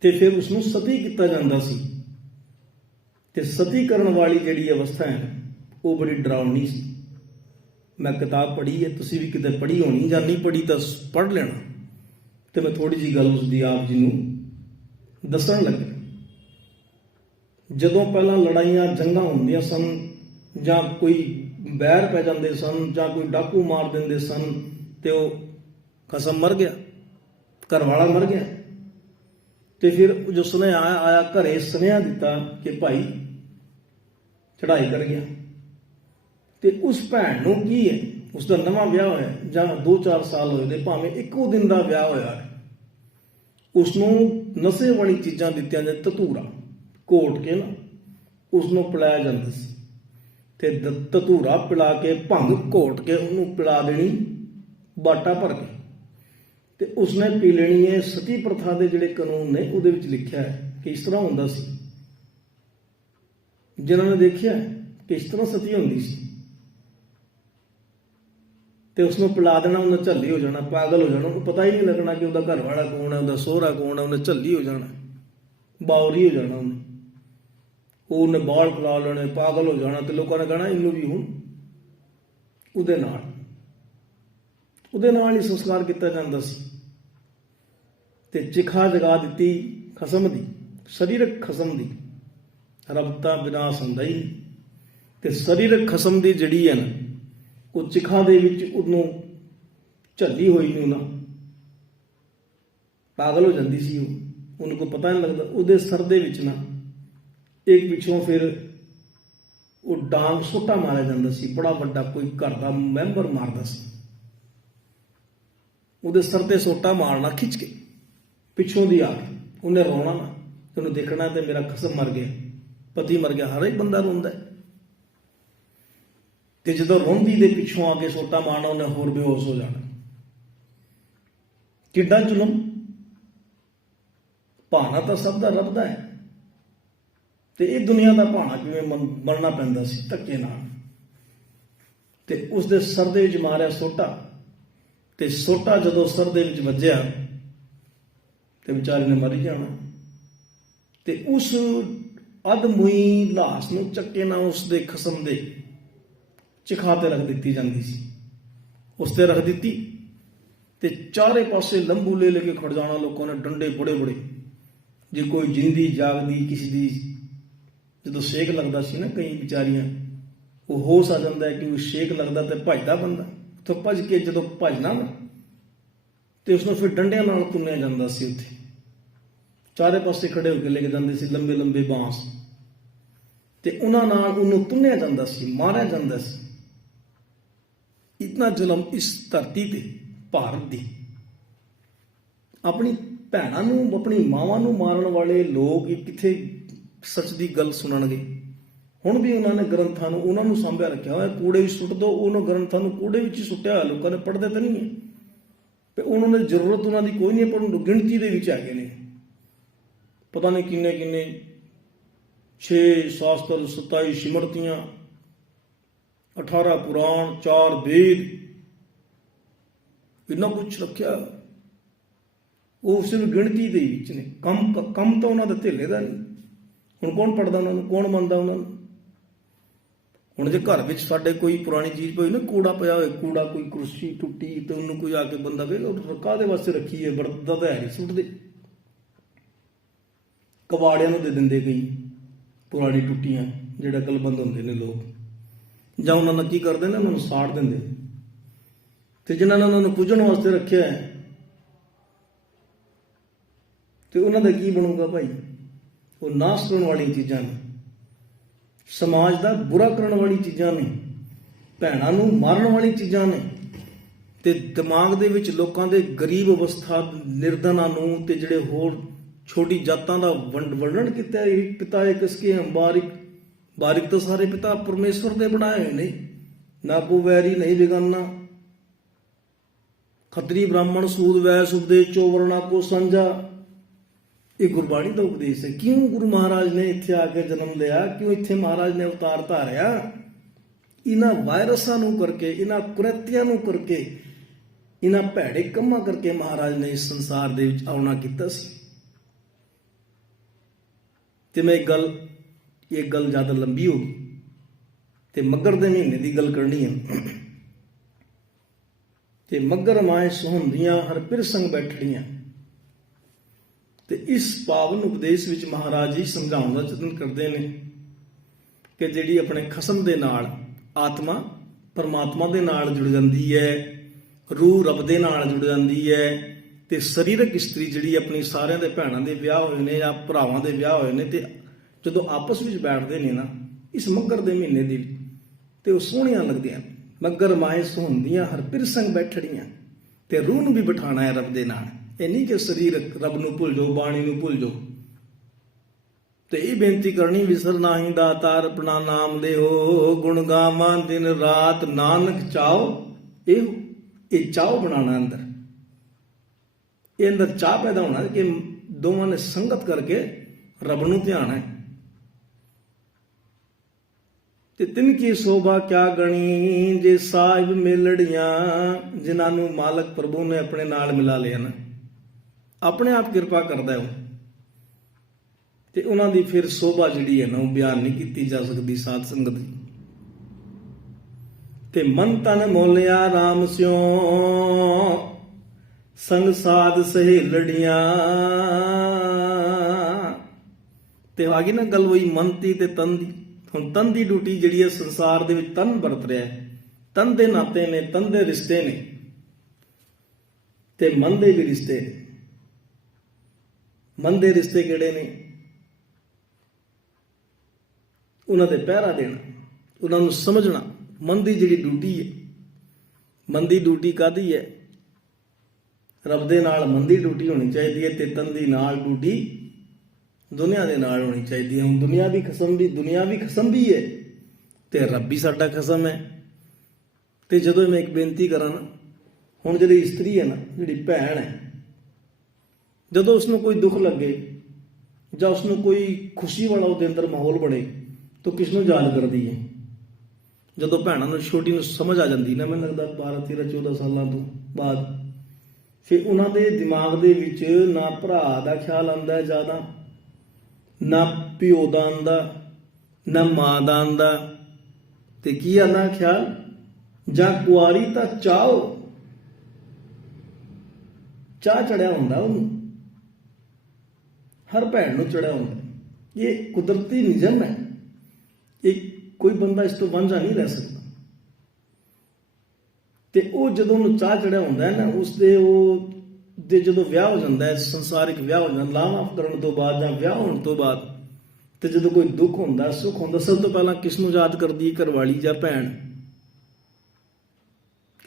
ਤੇ ਫਿਰ ਉਸਨੂੰ ਸਤੀ ਕੀਤਾ ਜਾਂਦਾ ਸੀ। ਤੇ ਸਤੀ ਕਰਨ ਵਾਲੀ ਜਿਹੜੀ ਅਵਸਥਾ ਹੈ ਉਹ ਬੜੀ ਡਰਾਉਣੀ ਸੀ। ਮੈਂ ਕਿਤਾਬ ਪੜ੍ਹੀ ਹੈ, ਤੁਸੀਂ ਵੀ ਕਿਤੇ ਪੜ੍ਹੀ ਹੋਣੀ, ਜਾਂ ਨਹੀਂ ਪੜ੍ਹੀ ਤਾਂ ਪੜ੍ਹ ਲੈਣਾ। ਤੇ ਮੈਂ ਥੋੜੀ ਜਿਹੀ ਗੱਲ ਉਸਦੀ ਆਪ ਜੀ ਨੂੰ ਦੱਸਣ ਲੱਗਾ। ਜਦੋਂ ਪਹਿਲਾਂ ਲੜਾਈਆਂ ਜੰਗਾਂ ਹੁੰਦੀਆਂ ਸਨ, ਜਾਂ ਕੋਈ ਬੈਰ ਪੈ ਜਾਂਦੇ ਸਨ, ਜਾਂ ਕੋਈ ਡਾਕੂ ਮਾਰ ਦਿੰਦੇ ਸਨ, ਤੇ ਉਹ ਖਸਮ ਮਰ ਗਿਆ, ਘਰ ਵਾਲਾ ਮਰ ਗਿਆ, ਤੇ ਫਿਰ ਜੋ ਸੁਨੇਹਾ ਆਇਆ ਘਰੇ ਸੁਨੇਹਾ ਦਿੱਤਾ ਕਿ ਭਾਈ ਚੜ੍ਹਾਈ ਕਰ ਗਿਆ। ਤੇ ਉਸ ਭੈਣ ਨੂੰ ਕੀ ਹੈ, ਉਸਦਾ ਨਵਾਂ ਵਿਆਹ ਹੋਇਆ ਜਾਂ 2-4 ਸਾਲ ਹੋਏ ਨੇ, ਭਾਵੇਂ ਇੱਕੋ ਦਿਨ ਦਾ ਵਿਆਹ ਹੋਇਆ ਹੈ, ਉਸਨੂੰ ਨਸ਼ੇ ਵਾਲੀ ਚੀਜ਼ਾਂ ਦਿੱਤੀਆਂ ਜਾਂਦੀਆਂ, ਧਤੂਰਾ ਘੋਟ ਕੇ ਨਾ ਉਸਨੂੰ ਪਿਲਾਇਆ ਜਾਂਦਾ ਸੀ। ਤੇ ਧਤੂਰਾ ਪਿਲਾ ਕੇ, ਭੰਗ ਘੋਟ ਕੇ ਉਹਨੂੰ ਪਿਲਾ ਦੇਣੀ ਬਾਟਾ ਭਰ ਕੇ, ਤੇ ਉਸਨੇ ਪੀ ਲੈਣੀ ਹੈ। ਸਤੀ ਪ੍ਰਥਾ ਦੇ ਜਿਹੜੇ ਕਾਨੂੰਨ ਨੇ ਉਹਦੇ ਵਿੱਚ ਲਿਖਿਆ ਹੈ ਕਿ ਇਸ ਤਰ੍ਹਾਂ ਹੁੰਦਾ ਸੀ। ਜਿਨ੍ਹਾਂ ਨੇ ਦੇਖਿਆ ਕਿ ਇਸ ਤਰ੍ਹਾਂ ਸਤੀ ਹੁੰਦੀ ਸੀ, ਤੇ ਉਸਨੂੰ ਪਿਲਾ ਦੇਣਾ, ਉਹਨੇ ਝੱਲੀ ਹੋ ਜਾਣਾ, ਪਾਗਲ ਹੋ ਜਾਣਾ, ਉਹਨੂੰ ਪਤਾ ਹੀ ਨਹੀਂ ਲੱਗਣਾ ਕਿ ਉਹਦਾ ਘਰ ਵਾਲਾ ਕੌਣ ਹੈ, ਉਹਦਾ ਸਹੁਰਾ ਕੌਣ ਹੈ, ਉਹਨੇ ਝੱਲੀ ਹੋ ਜਾਣਾ, ਬਾਉਰੀ ਹੋ ਜਾਣਾ, ਉਹਨੇ ਬਾਲ ਫਲਾ ਲੈਣੇ, ਪਾਗਲ ਹੋ ਜਾਣਾ। ਤੇ ਲੋਕਾਂ ਨੇ ਕਹਿਣਾ ਇਹਨੂੰ ਵੀ ਹੁਣ ਉਹਦੇ ਨਾਲ ਹੀ ਸੰਸਕਾਰ ਕੀਤਾ ਜਾਂਦਾ ਸੀ। ਤੇ ਚਿਖਾ ਜਗਾ ਦਿੱਤੀ ਖਸਮ ਦੀ, ਸਰੀਰਕ ਖਸਮ ਦੀ, ਰੱਬ ਤਾਂ ਵਿਨਾਸ਼ ਹੁੰਦਾ ਹੀ। ਤੇ ਸਰੀਰਕ ਖਸਮ ਦੀ ਜਿਹੜੀ ਹੈ ਨਾ, ਉਹ ਚਿਖਾ ਦੇ ਵਿੱਚ ਉਹਨੂੰ ਝੱਲੀ ਹੋਈ ਨੂੰ ਨਾ ਪਾਗਲ ਹੋ ਜਾਂਦੀ ਸੀ। ਉਹਨੂੰ ਕੋਈ ਪਤਾ ਨਹੀਂ ਲੱਗਦਾ। ਉਹਦੇ ਸਰ ਦੇ ਵਿੱਚ ਨਾ ਇੱਕ ਪਿੱਛੋਂ ਫਿਰ ਉਹ ਡਾਂਗ ਸੋਟਾ ਮਾਰਿਆ ਜਾਂਦਾ ਸੀ, ਬੜਾ ਵੱਡਾ ਕੋਈ ਘਰ ਦਾ ਮੈਂਬਰ ਮਾਰਦਾ ਸੀ। ਉਹਦੇ ਸਰ ਤੇ ਸੋਟਾ ਮਾਰਨਾ ਖਿੱਚ ਕੇ ਪਿੱਛੋਂ ਦੀ ਆ ਕੇ, ਉਹਨੇ ਰੋਣਾ ਨਾ, ਉਹਨੂੰ ਦੇਖਣਾ ਤੇ ਮੇਰਾ ਖਸਮ ਮਰ ਗਿਆ, ਪਤੀ ਮਰ ਗਿਆ। ਹਰ ਇੱਕ ਬੰਦਾ ਰੋਂਦਾ ਹੈ। ਤੇ ਜਦੋਂ ਰੋਂਦੀ ਦੇ ਪਿੱਛੋਂ ਆ ਕੇ ਸੋਟਾ ਮਾਰਨਾ, ਉਹਨੇ ਹੋਰ ਬੇਹੋਸ਼ ਹੋ ਜਾਣਾ। ਕਿੱਡਾ ਜ਼ੁਲਮ! ਭਾਣਾ ਤਾਂ ਸਭ ਦਾ ਰੱਬ ਦਾ ਹੈ, ਤੇ ਇਹ ਦੁਨੀਆ ਦਾ ਭਾਣਾ ਕਿਵੇਂ ਮਰਨਾ ਪੈਂਦਾ ਸੀ ਧੱਕੇ ਨਾਲ। ਤੇ ਉਸਦੇ ਸਰ ਦੇ ਵਿੱਚ ਮਾਰਿਆ ਸੋਟਾ, ਤੇ ਸੋਟਾ ਜਦੋਂ ਸਰ ਦੇ ਵਿੱਚ ਵੱਜਿਆ ਤੇ ਵਿਚਾਰੇ ਨੇ ਮਰ ਜਾਣਾ। ਤੇ ਉਸ ਅਧਮੁਈ ਲਾਸ਼ ਨੂੰ ਚੱਕੇ ਨਾਲ ਉਸਦੇ ਖਸਮ ਦੇ ਚਿਖਾ ਤੇ ਰੱਖ ਦਿੱਤੀ ਜਾਂਦੀ ਸੀ। ਉਸ ਤੇ ਰੱਖ ਦਿੱਤੀ ਤੇ ਚਾਰੇ ਪਾਸੇ ਲੰਬੂ ਲੈ ਕੇ ਖੜ ਜਾਣਾ ਲੋਕਾਂ ਨੇ, ਡੰਡੇ ਬੜੇ ਬੜੇ। ਜੇ ਕੋਈ ਜਿੰਦੀ ਜਾਗਦੀ ਕਿਸੇ ਦੀ ਜਦੋਂ ਛੇਕ ਲੱਗਦਾ ਸੀ ਨਾ, ਕਈ ਵਿਚਾਰੀਆਂ ਉਹ ਹੋਸ਼ ਆ ਜਾਂਦਾ ਹੈ ਕਿ ਉਹ ਛੇਕ ਲੱਗਦਾ ਤੇ ਭੱਜਦਾ ਬੰਦਾ, ਉੱਥੋਂ ਭੱਜ ਕੇ ਜਦੋਂ ਭੱਜਣਾ ਨਾ ਤੇ ਉਸਨੂੰ ਫਿਰ ਡੰਡਿਆਂ ਨਾਲ ਤੁੰਨਿਆ ਜਾਂਦਾ ਸੀ। ਉੱਥੇ ਚਾਰੇ ਪਾਸੇ ਖੜੇ ਹੋ ਕੇ ਲੈ ਕੇ ਜਾਂਦੇ ਸੀ ਲੰਬੇ ਲੰਬੇ ਬਾਂਸ, ਤੇ ਉਹਨਾਂ ਨਾਲ ਉਹਨੂੰ ਤੁੰਨਿਆ ਜਾਂਦਾ ਸੀ, ਮਾਰਿਆ ਜਾਂਦਾ ਸੀ। ਇਤਨਾ ਜ਼ੁਲਮ ਇਸ ਧਰਤੀ ਤੇ ਭਾਰਤ ਦੀ। ਆਪਣੀ ਭੈਣਾਂ ਨੂੰ, ਆਪਣੀ ਮਾਵਾਂ ਨੂੰ ਮਾਰਨ ਵਾਲੇ ਲੋਕ ਕਿੱਥੇ ਸੱਚ ਦੀ ਗੱਲ ਸੁਣਨਗੇ। ਹੁਣ ਵੀ ਉਹਨਾਂ ਨੇ ਗ੍ਰੰਥਾਂ ਨੂੰ, ਉਹਨਾਂ ਨੂੰ ਸਾਂਭਿਆ ਰੱਖਿਆ ਹੋਇਆ। ਕੂੜੇ ਵਿੱਚ ਸੁੱਟ ਦੋ, ਉਹਨਾਂ ਗ੍ਰੰਥਾਂ ਨੂੰ ਕੂੜੇ ਵਿੱਚ ਹੀ ਸੁੱਟਿਆ ਹੋਇਆ। ਲੋਕਾਂ ਨੇ ਪੜ੍ਹਦੇ ਤਾਂ ਨਹੀਂ ਹੈ, ਤੇ ਉਹਨਾਂ ਦੀ ਜ਼ਰੂਰਤ ਉਹਨਾਂ ਦੀ ਕੋਈ ਨਹੀਂ, ਪਰ ਉਹ ਗਿਣਤੀ ਦੇ ਵਿੱਚ ਹੈਗੇ ਨੇ। ਪਤਾ ਨਹੀਂ ਕਿੰਨੇ ਕਿੰਨੇ 6 ਸ਼ਾਸਤਰ, 27 ਸਿਮਰਤੀਆਂ, 18 ਪੁਰਾਣ, 4 ਵੇਦ, ਇੰਨਾ ਕੁਛ ਰੱਖਿਆ। ਉਹ ਸਿਰਫ ਗਿਣਤੀ ਦੇ ਵਿੱਚ ਨੇ। ਕੰਮ ਤਾਂ ਉਹਨਾਂ ਦਾ ਧੇਲੇ ਦਾ ਨਹੀਂ। ਹੁਣ ਕੌਣ ਪੜ੍ਹਦਾ ਉਹਨਾਂ ਨੂੰ, ਕੌਣ ਮੰਨਦਾ ਉਹਨਾਂ ਨੂੰ? ਹੁਣ ਜੇ ਘਰ ਵਿੱਚ ਸਾਡੇ ਕੋਈ ਪੁਰਾਣੀ ਚੀਜ਼ ਪਈ ਨਾ, ਕੂੜਾ ਪਿਆ ਹੋਏ, ਕੂੜਾ, ਕੋਈ ਕੁਰਸੀ ਟੁੱਟੀ, ਤੇ ਉਹਨੂੰ ਕੋਈ ਆ ਕੇ ਬੰਦਾ ਕਹੇ ਉਹ ਕਾਹਦੇ ਵਾਸਤੇ ਰੱਖੀ ਹੈ, ਵਰਤਦਾ ਤਾਂ ਹੈ ਨਹੀਂ, ਸੁੱਟਦੇ, ਕਬਾੜਿਆਂ ਨੂੰ ਦੇ ਦਿੰਦੇ ਕਈ ਪੁਰਾਣੀ ਟੁੱਟੀਆਂ, ਜਿਹੜੇ ਅਕਲਮੰਦ ਹੁੰਦੇ ਨੇ ਲੋਕ, ਜਾਂ ਉਹਨਾਂ ਨਾਲ ਕੀ ਕਰਦੇ ਨੇ, ਉਹਨਾਂ ਨੂੰ ਸਾੜ ਦਿੰਦੇ। ਤੇ ਜਿਨ੍ਹਾਂ ਨੇ ਉਹਨਾਂ ਨੂੰ ਪੂਜਣ ਵਾਸਤੇ ਰੱਖਿਆ ਹੈ, ਤੇ ਉਹਨਾਂ ਦਾ ਕੀ ਬਣੂਗਾ ਭਾਈ? ਉਹ ਨਾਸ਼ ਕਰਨ ਵਾਲੀਆਂ ਚੀਜ਼ਾਂ ਨੇ, ਸਮਾਜ ਦਾ ਬੁਰਾ ਕਰਨ ਵਾਲੀ ਚੀਜ਼ਾਂ ਨੇ, ਭੈਣਾਂ ਨੂੰ ਮਾਰਨ ਵਾਲੀ ਚੀਜ਼ਾਂ ਨੇ। ਤੇ ਦਿਮਾਗ ਦੇ ਵਿੱਚ ਲੋਕਾਂ ਦੇ ਗਰੀਬ ਅਵਸਥਾ, ਨਿਰਧਨਾਂ ਨੂੰ, ਤੇ ਜਿਹੜੇ ਹੋਰ ਛੋਟੀ ਜਾਤਾਂ ਦਾ ਵਰਣਨ ਕੀਤਾ। ਪਿਤਾ ਇੱਕ ਕਿਸਕੇ ਹਮ ਬਾਰਿਕ, ਬਾਰਿਕ ਤਾਂ ਸਾਰੇ ਪਿਤਾ ਪਰਮੇਸ਼ਵਰ ਦੇ ਬਣਾਏ ਹੋਏ ਨੇ। ਨਾ ਕੋ ਵੈਰੀ ਨਹੀਂ ਬਿਗਾਨਾ, ਖੱਤਰੀ ਬ੍ਰਾਹਮਣ ਸੂਦ ਵੈਸ ਉਪਦੇ ਚੋ ਵਰਨਾ ਕੋ ਸੰਜਾ। ਇਹ ਗੁਰਬਾਣੀ ਦਾ ਉਪਦੇਸ਼ ਹੈ। ਕਿਉਂ ਗੁਰੂ ਮਹਾਰਾਜ ਨੇ ਇੱਥੇ ਆ ਕੇ ਜਨਮ ਲਿਆ, ਕਿਉਂ ਇੱਥੇ ਮਹਾਰਾਜ ਨੇ ਅਵਤਾਰ ਧਾਰਿਆ? ਇਹਨਾਂ ਵਾਇਰਸਾਂ ਨੂੰ ਕਰਕੇ, ਇਹਨਾਂ ਕੁਰਤਿਆਂ ਨੂੰ ਕਰਕੇ, ਇਹਨਾਂ ਭੈੜੇ ਕੰਮਾਂ ਕਰਕੇ ਮਹਾਰਾਜ ਨੇ ਇਸ ਸੰਸਾਰ ਦੇ ਵਿੱਚ ਆਉਣਾ ਕੀਤਾ ਸੀ। ਤੇ ਮੈਂ ਇਹ ਗੱਲ ਜ਼ਿਆਦਾ ਲੰਬੀ ਹੋ ਗਈ ਤੇ ਮੱਘਰ ਦੇ ਮਹੀਨੇ ਦੀ ਗੱਲ ਕਰਨੀ ਹੈ। ਤੇ ਮੱਘਰ ਮਾਏ ਸੁਹੰਦੀਆਂ ਹਰ ਪਿਰ ਸੰਗ ਬੈਠੜੀਆਂ। ਤੇ ਇਸ ਪਾਵਨ ਉਪਦੇਸ਼ ਵਿੱਚ ਮਹਾਰਾਜ ਜੀ ਸਮਝਾਉਣ ਦਾ ਯਤਨ ਕਰਦੇ ਨੇ ਕਿ ਜਿਹੜੀ ਆਪਣੇ ਖਸਮ ਦੇ ਨਾਲ ਆਤਮਾ ਪਰਮਾਤਮਾ ਦੇ ਨਾਲ ਜੁੜ ਜਾਂਦੀ ਹੈ, ਰੂਹ ਰੱਬ ਦੇ ਨਾਲ ਜੁੜ ਜਾਂਦੀ ਹੈ, ਤੇ ਸਰੀਰਕ ਇਸਤਰੀ ਜਿਹੜੀ ਆਪਣੀ ਸਾਰਿਆਂ ਦੇ ਭੈਣਾਂ ਦੇ ਵਿਆਹ ਹੋਏ ਨੇ ਜਾਂ ਭਰਾਵਾਂ ਦੇ ਵਿਆਹ ਹੋਏ ਨੇ, ਤੇ ਜਦੋਂ ਆਪਸ ਵਿੱਚ ਬੈਠਦੇ ਨੇ ਨਾ ਇਸ ਮੱਘਰ ਦੇ ਮਹੀਨੇ ਦੀ, ਤੇ ਉਹ ਸੋਹਣੀਆਂ ਲੱਗਦੀਆਂ। ਮੱਘਰ ਮਾਏ ਸੁਹੰਦੀਆਂ ਹਰ ਪਿਰ ਸੰਗ ਬੈਠੜੀਆਂ। ਤੇ ਰੂਹ ਨੂੰ ਵੀ ਬਿਠਾਣਾ ਹੈ ਰੱਬ ਦੇ ਨਾਲ। ਇਹ ਨਹੀਂ ਕਿ ਸਰੀਰਕ ਰੱਬ ਨੂੰ ਭੁੱਲ ਜਾਓ, ਬਾਣੀ ਨੂੰ ਭੁੱਲ ਜਾਓ। ਤੇ ਇਹ ਬੇਨਤੀ ਕਰਨੀ, ਵਿਸਰ ਨਾਹੀਂ ਦਾਤਾਰ ਆਪਣਾ ਨਾਮ ਲਿਓ, ਗੁਣ ਗਾਵਾਂ ਦਿਨ ਰਾਤ ਨਾਨਕ ਚਾਓ। ਇਹ ਚਾਓ ਬਣਾਉਣਾ ਅੰਦਰ, ਇਹ ਅੰਦਰ ਚਾਹ ਪੈਦਾ ਹੋਣਾ ਕਿ ਦੋਵਾਂ ਨੇ ਸੰਗਤ ਕਰਕੇ ਰੱਬ ਨੂੰ ਧਿਆਣਾ ਹੈ। ਤੇ ਤਿੰਨ ਕੀ ਸੋਭਾ ਕਿਆ ਗਣੀ, ਜੇ ਸਾਹਿਬ ਮੇਲੜੀਆਂ। ਜਿਨ੍ਹਾਂ ਨੂੰ ਮਾਲਕ ਪ੍ਰਭੂ ਨੇ ਆਪਣੇ ਨਾਲ ਮਿਲਾ ਲਿਆ ਨਾ, ਆਪਣੇ ਆਪ ਕਿਰਪਾ ਕਰਦਾ ਉਹ, ਤੇ ਉਹਨਾਂ ਦੀ ਫਿਰ ਸੋਭਾ ਜਿਹੜੀ ਹੈ ਨਾ ਉਹ ਬਿਆਨ ਨਹੀਂ ਕੀਤੀ ਜਾ ਸਕਦੀ ਸਾਧ ਸੰਗਤ ਦੀ। ਤੇ ਮਨ ਤਨ ਮੋਲਿਆ ਰਾਮ ਸਿਓ, ਸੰਗ ਸਾਧ ਸਹੇਲੜੀਆਂ। ਤੇ ਆ ਗਈ ਨਾ ਗੱਲ ਵਹੀ ਮਨ ਦੀ ਤੇ ਤਨ ਦੀ। ਹੁਣ ਤਨ ਦੀ ਡਿਊਟੀ ਜਿਹੜੀ ਹੈ ਸੰਸਾਰ ਦੇ ਵਿੱਚ ਤਨ ਵਰਤ ਰਿਹਾ ਹੈ, ਤਨ ਦੇ ਨਾਤੇ ਨੇ, ਤਨ ਦੇ ਰਿਸ਼ਤੇ ਨੇ, ਤੇ ਮਨ ਦੇ ਵੀ ਰਿਸ਼ਤੇ ਨੇ। ਮਨ ਦੇ ਰਿਸ਼ਤੇ ਕਿਹੜੇ ਨੇ? ਉਹਨਾਂ ਦੇ ਪਹਿਰਾ ਦੇਣਾ, ਉਹਨਾਂ ਨੂੰ ਸਮਝਣਾ। ਮਨ ਦੀ ਜਿਹੜੀ ਡਿਊਟੀ ਹੈ, ਮਨ ਦੀ ਡਿਊਟੀ ਕਾਹਦੀ ਹੈ? ਰੱਬ ਦੇ ਨਾਲ ਮਨ ਦੀ ਡਿਊਟੀ ਹੋਣੀ ਚਾਹੀਦੀ ਹੈ, ਤੇ ਤਨ ਦੀ ਨਾਲ ਡਿਊਟੀ ਦੁਨੀਆ ਦੇ ਨਾਲ ਹੋਣੀ ਚਾਹੀਦੀ ਹੈ। ਹੁਣ ਦੁਨੀਆ ਵੀ ਖਸਮ ਵੀ ਹੈ, ਤੇ ਰੱਬ ਵੀ ਸਾਡਾ ਖਸਮ ਹੈ। ਤੇ ਜਦੋਂ ਮੈਂ ਇੱਕ ਬੇਨਤੀ ਕਰਾਂ ਨਾ, ਹੁਣ ਜਿਹੜੀ ਇਸਤਰੀ ਹੈ ਨਾ, ਜਿਹੜੀ ਭੈਣ ਹੈ, ਜਦੋਂ ਉਸਨੂੰ ਕੋਈ ਦੁੱਖ ਲੱਗੇ ਜਾਂ ਉਸਨੂੰ ਕੋਈ ਖੁਸ਼ੀ ਵਾਲਾ ਉਹਦੇ ਅੰਦਰ ਮਾਹੌਲ ਬਣੇ, ਤਾਂ ਕਿਸ ਨੂੰ ਯਾਦ ਕਰਦੀ ਹੈ? ਜਦੋਂ ਭੈਣਾਂ ਨੂੰ ਛੋਟੀ ਨੂੰ ਸਮਝ ਆ ਜਾਂਦੀ ਨਾ, ਮੈਨੂੰ ਲੱਗਦਾ 12 13 14 ਸਾਲਾਂ ਤੋਂ ਬਾਅਦ, ਫਿਰ ਉਹਨਾਂ ਦੇ ਦਿਮਾਗ ਦੇ ਵਿੱਚ ਨਾ ਭਰਾ ਦਾ ਖਿਆਲ ਆਉਂਦਾ ਜ਼ਿਆਦਾ, ਨਾ ਪਿਓ ਦਾ ਆਉਂਦਾ, ਨਾ ਮਾਂ ਦਾ ਆਉਂਦਾ, ਤੇ ਕੀ ਆਉਂਦਾ ਖਿਆਲ? ਜਾਂ ਕੁਆਰੀ ਤਾਂ ਚਾਹ ਚੜਿਆ ਹੁੰਦਾ ਉਹਨੂੰ, ਹਰ ਭੈਣ ਨੂੰ ਚੜਿਆ ਹੁੰਦਾ। ਇਹ ਕੁਦਰਤੀ ਨਿਯਮ ਹੈ, ਇਹ ਕੋਈ ਬੰਦਾ ਇਸ ਤੋਂ ਵਾਂਝਾ ਨਹੀਂ ਰਹਿ ਸਕਦਾ। ਤੇ ਉਹ ਜਦੋਂ ਉਹਨੂੰ ਚਾਹ ਚੜਿਆ ਹੁੰਦਾ ਹੈ ਨਾ, ਉਸਦੇ ਜਦੋਂ ਵਿਆਹ ਹੋ ਜਾਂਦਾ ਹੈ, ਸੰਸਾਰਿਕ ਵਿਆਹ ਹੋ ਜਾਂਦਾ, ਲਾਵਾਂ ਕਰਨ ਤੋਂ ਬਾਅਦ ਜਾਂ ਵਿਆਹ ਹੋਣ ਤੋਂ ਬਾਅਦ, ਤੇ ਜਦੋਂ ਕੋਈ ਦੁੱਖ ਹੁੰਦਾ, ਸੁੱਖ ਹੁੰਦਾ, ਸਭ ਤੋਂ ਪਹਿਲਾਂ ਕਿਸ ਨੂੰ ਯਾਦ ਕਰਦੀ ਹੈ? ਘਰਵਾਲੀ ਜਾਂ ਭੈਣ?